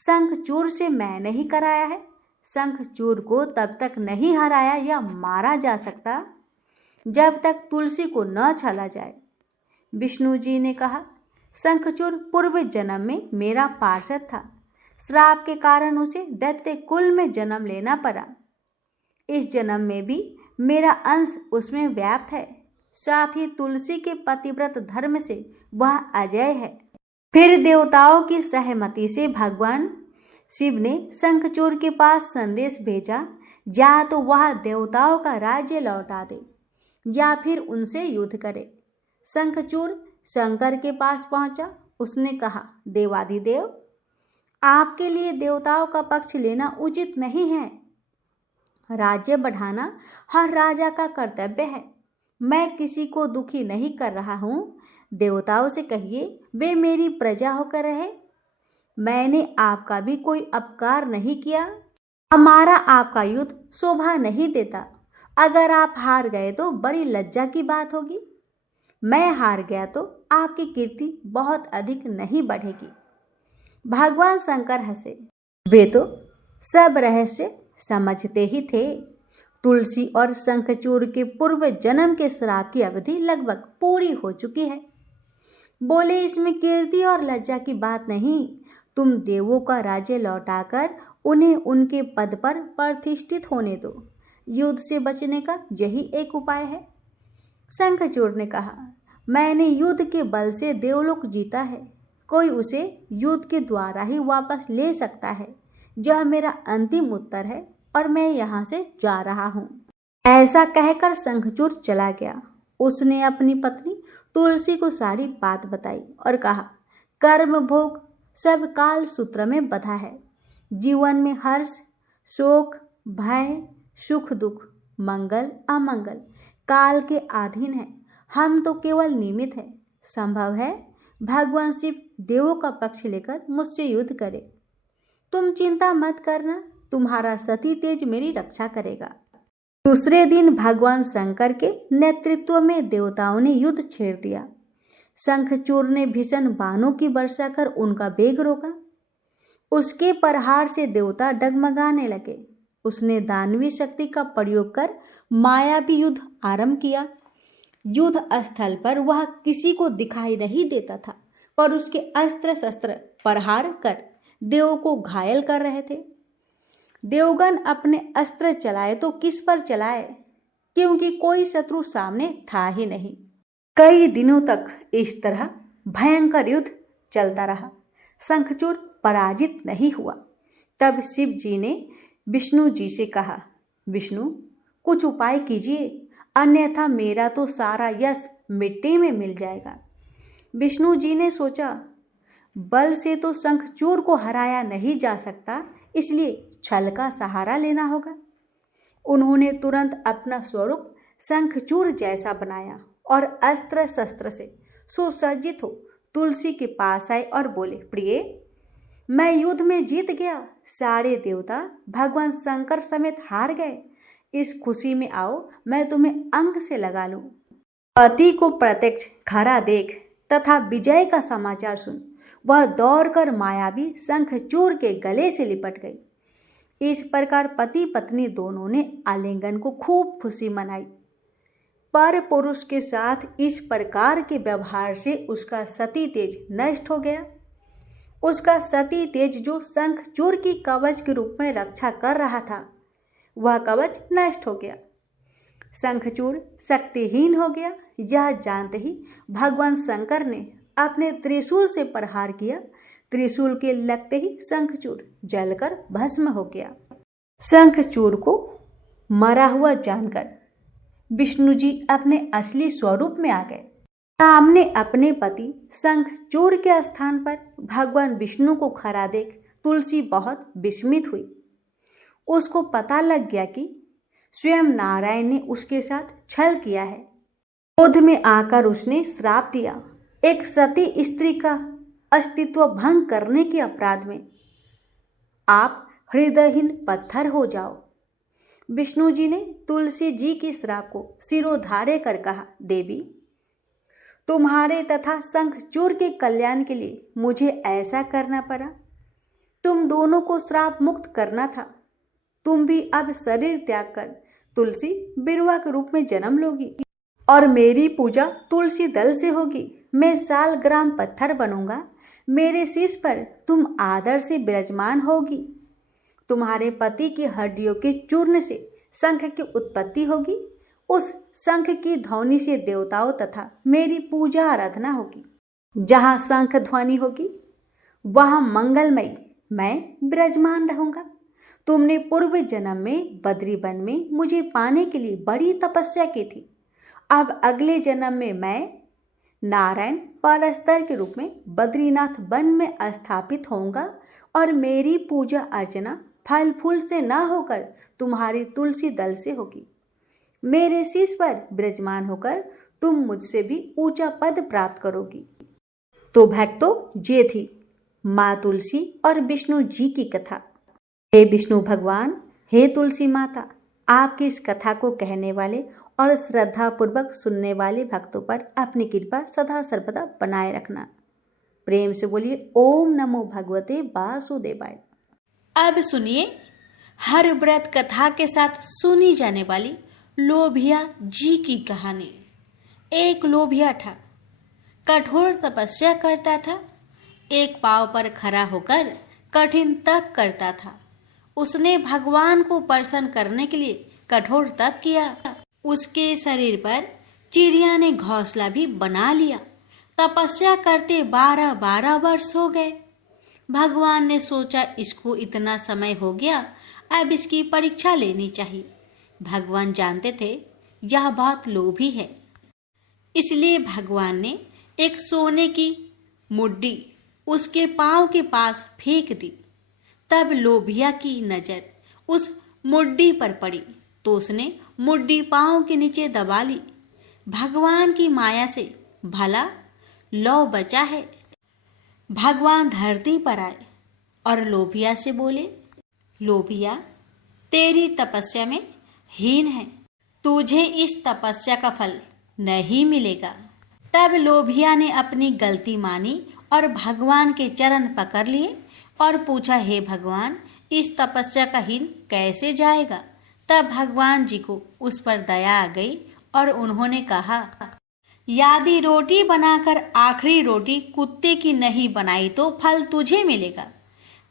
शंखचूर से मैंने ही कराया है। शंखचूर को तब तक नहीं हराया या मारा जा सकता जब तक तुलसी को न छला जाए। विष्णु जी ने कहा, शंखचूर पूर्व जन्म में मेरा पार्षद था। श्राप के कारण उसे दैत्य कुल में जन्म लेना पड़ा। इस जन्म में भी मेरा अंश उसमें व्याप्त है। साथ ही तुलसी के पतिव्रत धर्म से वह अजय है। फिर देवताओं की सहमति से भगवान शिव ने शंखचूर के पास संदेश भेजा, या तो वह देवताओं का राज्य लौटा दे या फिर उनसे युद्ध करे। शंखचूर शंकर के पास पहुंचा। उसने कहा, देवाधिदेव, आपके लिए देवताओं का पक्ष लेना उचित नहीं है। राज्य बढ़ाना हर राजा का कर्तव्य है। मैं किसी को दुखी नहीं कर रहा हूँ। देवताओं से कहिए वे मेरी प्रजा होकर रहे। मैंने आपका भी कोई अपकार नहीं किया। हमारा आपका युद्ध शोभा नहीं देता। अगर आप हार गए तो बड़ी लज्जा की बात होगी। मैं हार गया तो आपकी कीर्ति बहुत अधिक नहीं बढ़ेगी। भगवान शंकर हंसे। वे तो सब रहस्य समझते ही थे। तुलसी और शंखचूर के पूर्व जन्म के श्राप की अवधि लगभग पूरी हो चुकी है। बोले, इसमें कीर्ति और लज्जा की बात नहीं। तुम देवों का राज्य लौटाकर उन्हें उनके पद पर प्रतिष्ठित होने दो। युद्ध से बचने का यही एक उपाय है। शंखचूर ने कहा, मैंने युद्ध के बल से देवलोक जीता है। कोई उसे युद्ध के द्वारा ही वापस ले सकता है। यह मेरा अंतिम उत्तर है और मैं यहाँ से जा रहा हूँ। ऐसा कहकर शंखचूर चला गया। उसने अपनी पत्नी तुलसी को सारी बात बताई और कहा, कर्म भोग सब काल सूत्र में बंधा है। जीवन में हर्ष, शोक, भय, सुख, दुख, मंगल, अमंगल काल के अधीन है। हम तो केवल निमित्त है। संभव है भगवान शिव देवों का पक्ष लेकर मुझसे युद्ध करे। तुम चिंता मत करना, तुम्हारा सती तेज मेरी रक्षा करेगा। दूसरे दिन भगवान शंकर के नेतृत्व में देवताओं ने युद्ध छेड़ दिया। शंखचूर ने भीषण बाणों की वर्षा कर उनका वेग रोका। उसके प्रहार से देवता डगमगाने लगे। उसने दानवी शक्ति का प्रयोग कर मायावी युद्ध आरंभ किया। युद्ध स्थल पर वह किसी को दिखाई नहीं देता था, पर उसके अस्त्र शस्त्र प्रहार कर देवों को घायल कर रहे थे। देवगण अपने अस्त्र चलाए तो किस पर चलाए, क्योंकि कोई शत्रु सामने था ही नहीं। कई दिनों तक इस तरह भयंकर युद्ध चलता रहा। शंखचूड़ पराजित नहीं हुआ। तब शिव जी ने विष्णु जी से कहा, विष्णु कुछ उपाय कीजिए, अन्यथा मेरा तो सारा यश मिट्टी में मिल जाएगा। विष्णु जी ने सोचा, बल से तो शंखचूड़ को हराया नहीं जा सकता, इसलिए छल का सहारा लेना होगा। उन्होंने तुरंत अपना स्वरूप शंखचूड़ जैसा बनाया और अस्त्र शस्त्र से सुसज्जित हो तुलसी के पास आए और बोले, प्रिय, मैं युद्ध में जीत गया। सारे देवता भगवान शंकर समेत हार गए। इस खुशी में आओ, मैं तुम्हें अंग से लगा लूं। पति को प्रत्यक्ष खरा देख तथा विजय का समाचार सुन वह दौड़कर मायावी शंखचूड़ के गले से लिपट गई। इस प्रकार पति पत्नी दोनों ने आलिंगन को खूब खुशी मनाई। पर पुरुष के साथ इस प्रकार के व्यवहार से उसका सती तेज नष्ट हो गया। उसका सती तेज जो शंखचूड़ की कवच के रूप में रक्षा कर रहा था, वह कवच नष्ट हो गया। शंखचूड़ शक्तिहीन हो गया। यह जानते ही भगवान शंकर ने अपने त्रिशूल से प्रहार किया। त्रिशूल के लगते ही शंखचूड़ जलकर भस्म हो गया। शंखचूड़ को मरा हुआ जानकर विष्णु जी अपने असली स्वरूप में आ गए। सामने अपने पति शंखचूड़ के स्थान पर भगवान विष्णु को खड़ा देख तुलसी बहुत विस्मित हुई। उसको पता लग गया कि स्वयं नारायण ने उसके साथ छल किया है। क्रोध में आकर उसने श्राप दिया, एक सती स्त्री का अस्तित्व भंग करने के अपराध में आप हृदयहीन पत्थर हो जाओ। विष्णु जी ने तुलसी जी की श्राप को सिरोधार्य कर कहा, देवी, तुम्हारे तथा शंखचूड़ के कल्याण के लिए मुझे ऐसा करना पड़ा। तुम दोनों को श्राप मुक्त करना था। तुम भी अब शरीर त्याग कर तुलसी बिरवा के रूप में जन्म लोगी और मेरी पूजा तुलसी दल से होगी। मैं साल ग्राम पत्थर बनूंगा। मेरे शीश पर तुम आदर से विराजमान होगी। तुम्हारे पति की हड्डियों के चूर्ण से शंख की उत्पत्ति होगी। उस शंख की ध्वनि से देवताओं तथा मेरी पूजा आराधना होगी। जहाँ शंख ध्वनि होगी वहाँ मंगलमयी मैं विराजमान रहूंगा। तुमने पूर्व जन्म में बद्री वन में मुझे पाने के लिए बड़ी तपस्या की थी। अब अगले जन्म में मैं नारायण परस्तर के रूप में बद्रीनाथ वन में स्थापित होऊंगा और मेरी पूजा अर्चना फल फूल से न होकर तुम्हारी तुलसी दल से होगी। मेरे शीश पर विराजमान होकर तुम मुझसे भी ऊंचा पद प्राप्त करोगी। तो भक्तों, ये थी माँ तुलसी और विष्णु जी की कथा। हे विष्णु भगवान, हे तुलसी माता, आपकी इस कथा को कहने वाले और श्रद्धा पूर्वक सुनने वाले भक्तों पर अपनी कृपा सदा सर्वदा बनाए रखना। प्रेम से बोलिए ओम नमो भगवते वासुदेवाय। अब सुनिए हर व्रत कथा के साथ सुनी जाने वाली लोभिया जी की कहानी। एक लोभिया था, कठोर तपस्या करता था। एक पांव पर खड़ा होकर कठिन तप करता था। उसने भगवान को प्रसन्न करने के लिए कठोर तप किया। उसके शरीर पर चिड़िया ने घोंसला भी बना लिया। तपस्या करते 12 वर्ष हो गए। भगवान ने सोचा, इसको इतना समय हो गया, अब इसकी परीक्षा लेनी चाहिए। भगवान जानते थे यह बहुत लोभी है, इसलिए भगवान ने एक सोने की मुड्डी उसके पांव के पास फेंक दी। तब लोभिया की नजर उस मुड्डी पर पड़ी तो उसने मुड्डी पांव के नीचे दबा ली। भगवान की माया से भला लौ बचा है। भगवान धरती पर आए और लोभिया से बोले, लोभिया, तेरी तपस्या में हीन है, तुझे इस तपस्या का फल नहीं मिलेगा। तब लोभिया ने अपनी गलती मानी और भगवान के चरण पकड़ लिए और पूछा, हे भगवान, इस तपस्या का हीन कैसे जाएगा। तब भगवान जी को उस पर दया आ गई और उन्होंने कहा, यदि रोटी बनाकर आखिरी रोटी कुत्ते की नहीं बनाई तो फल तुझे मिलेगा,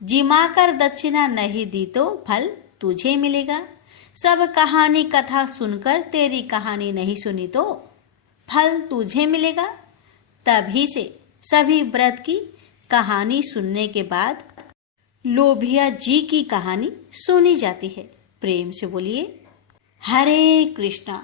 जिमाकर दक्षिणा नहीं दी तो फल तुझे मिलेगा, सब कहानी कथा सुनकर तेरी कहानी नहीं सुनी तो फल तुझे मिलेगा। तभी से सभी व्रत की कहानी सुनने के बाद लोभिया जी की कहानी सुनी जाती है। प्रेम से बोलिए हरे कृष्णा।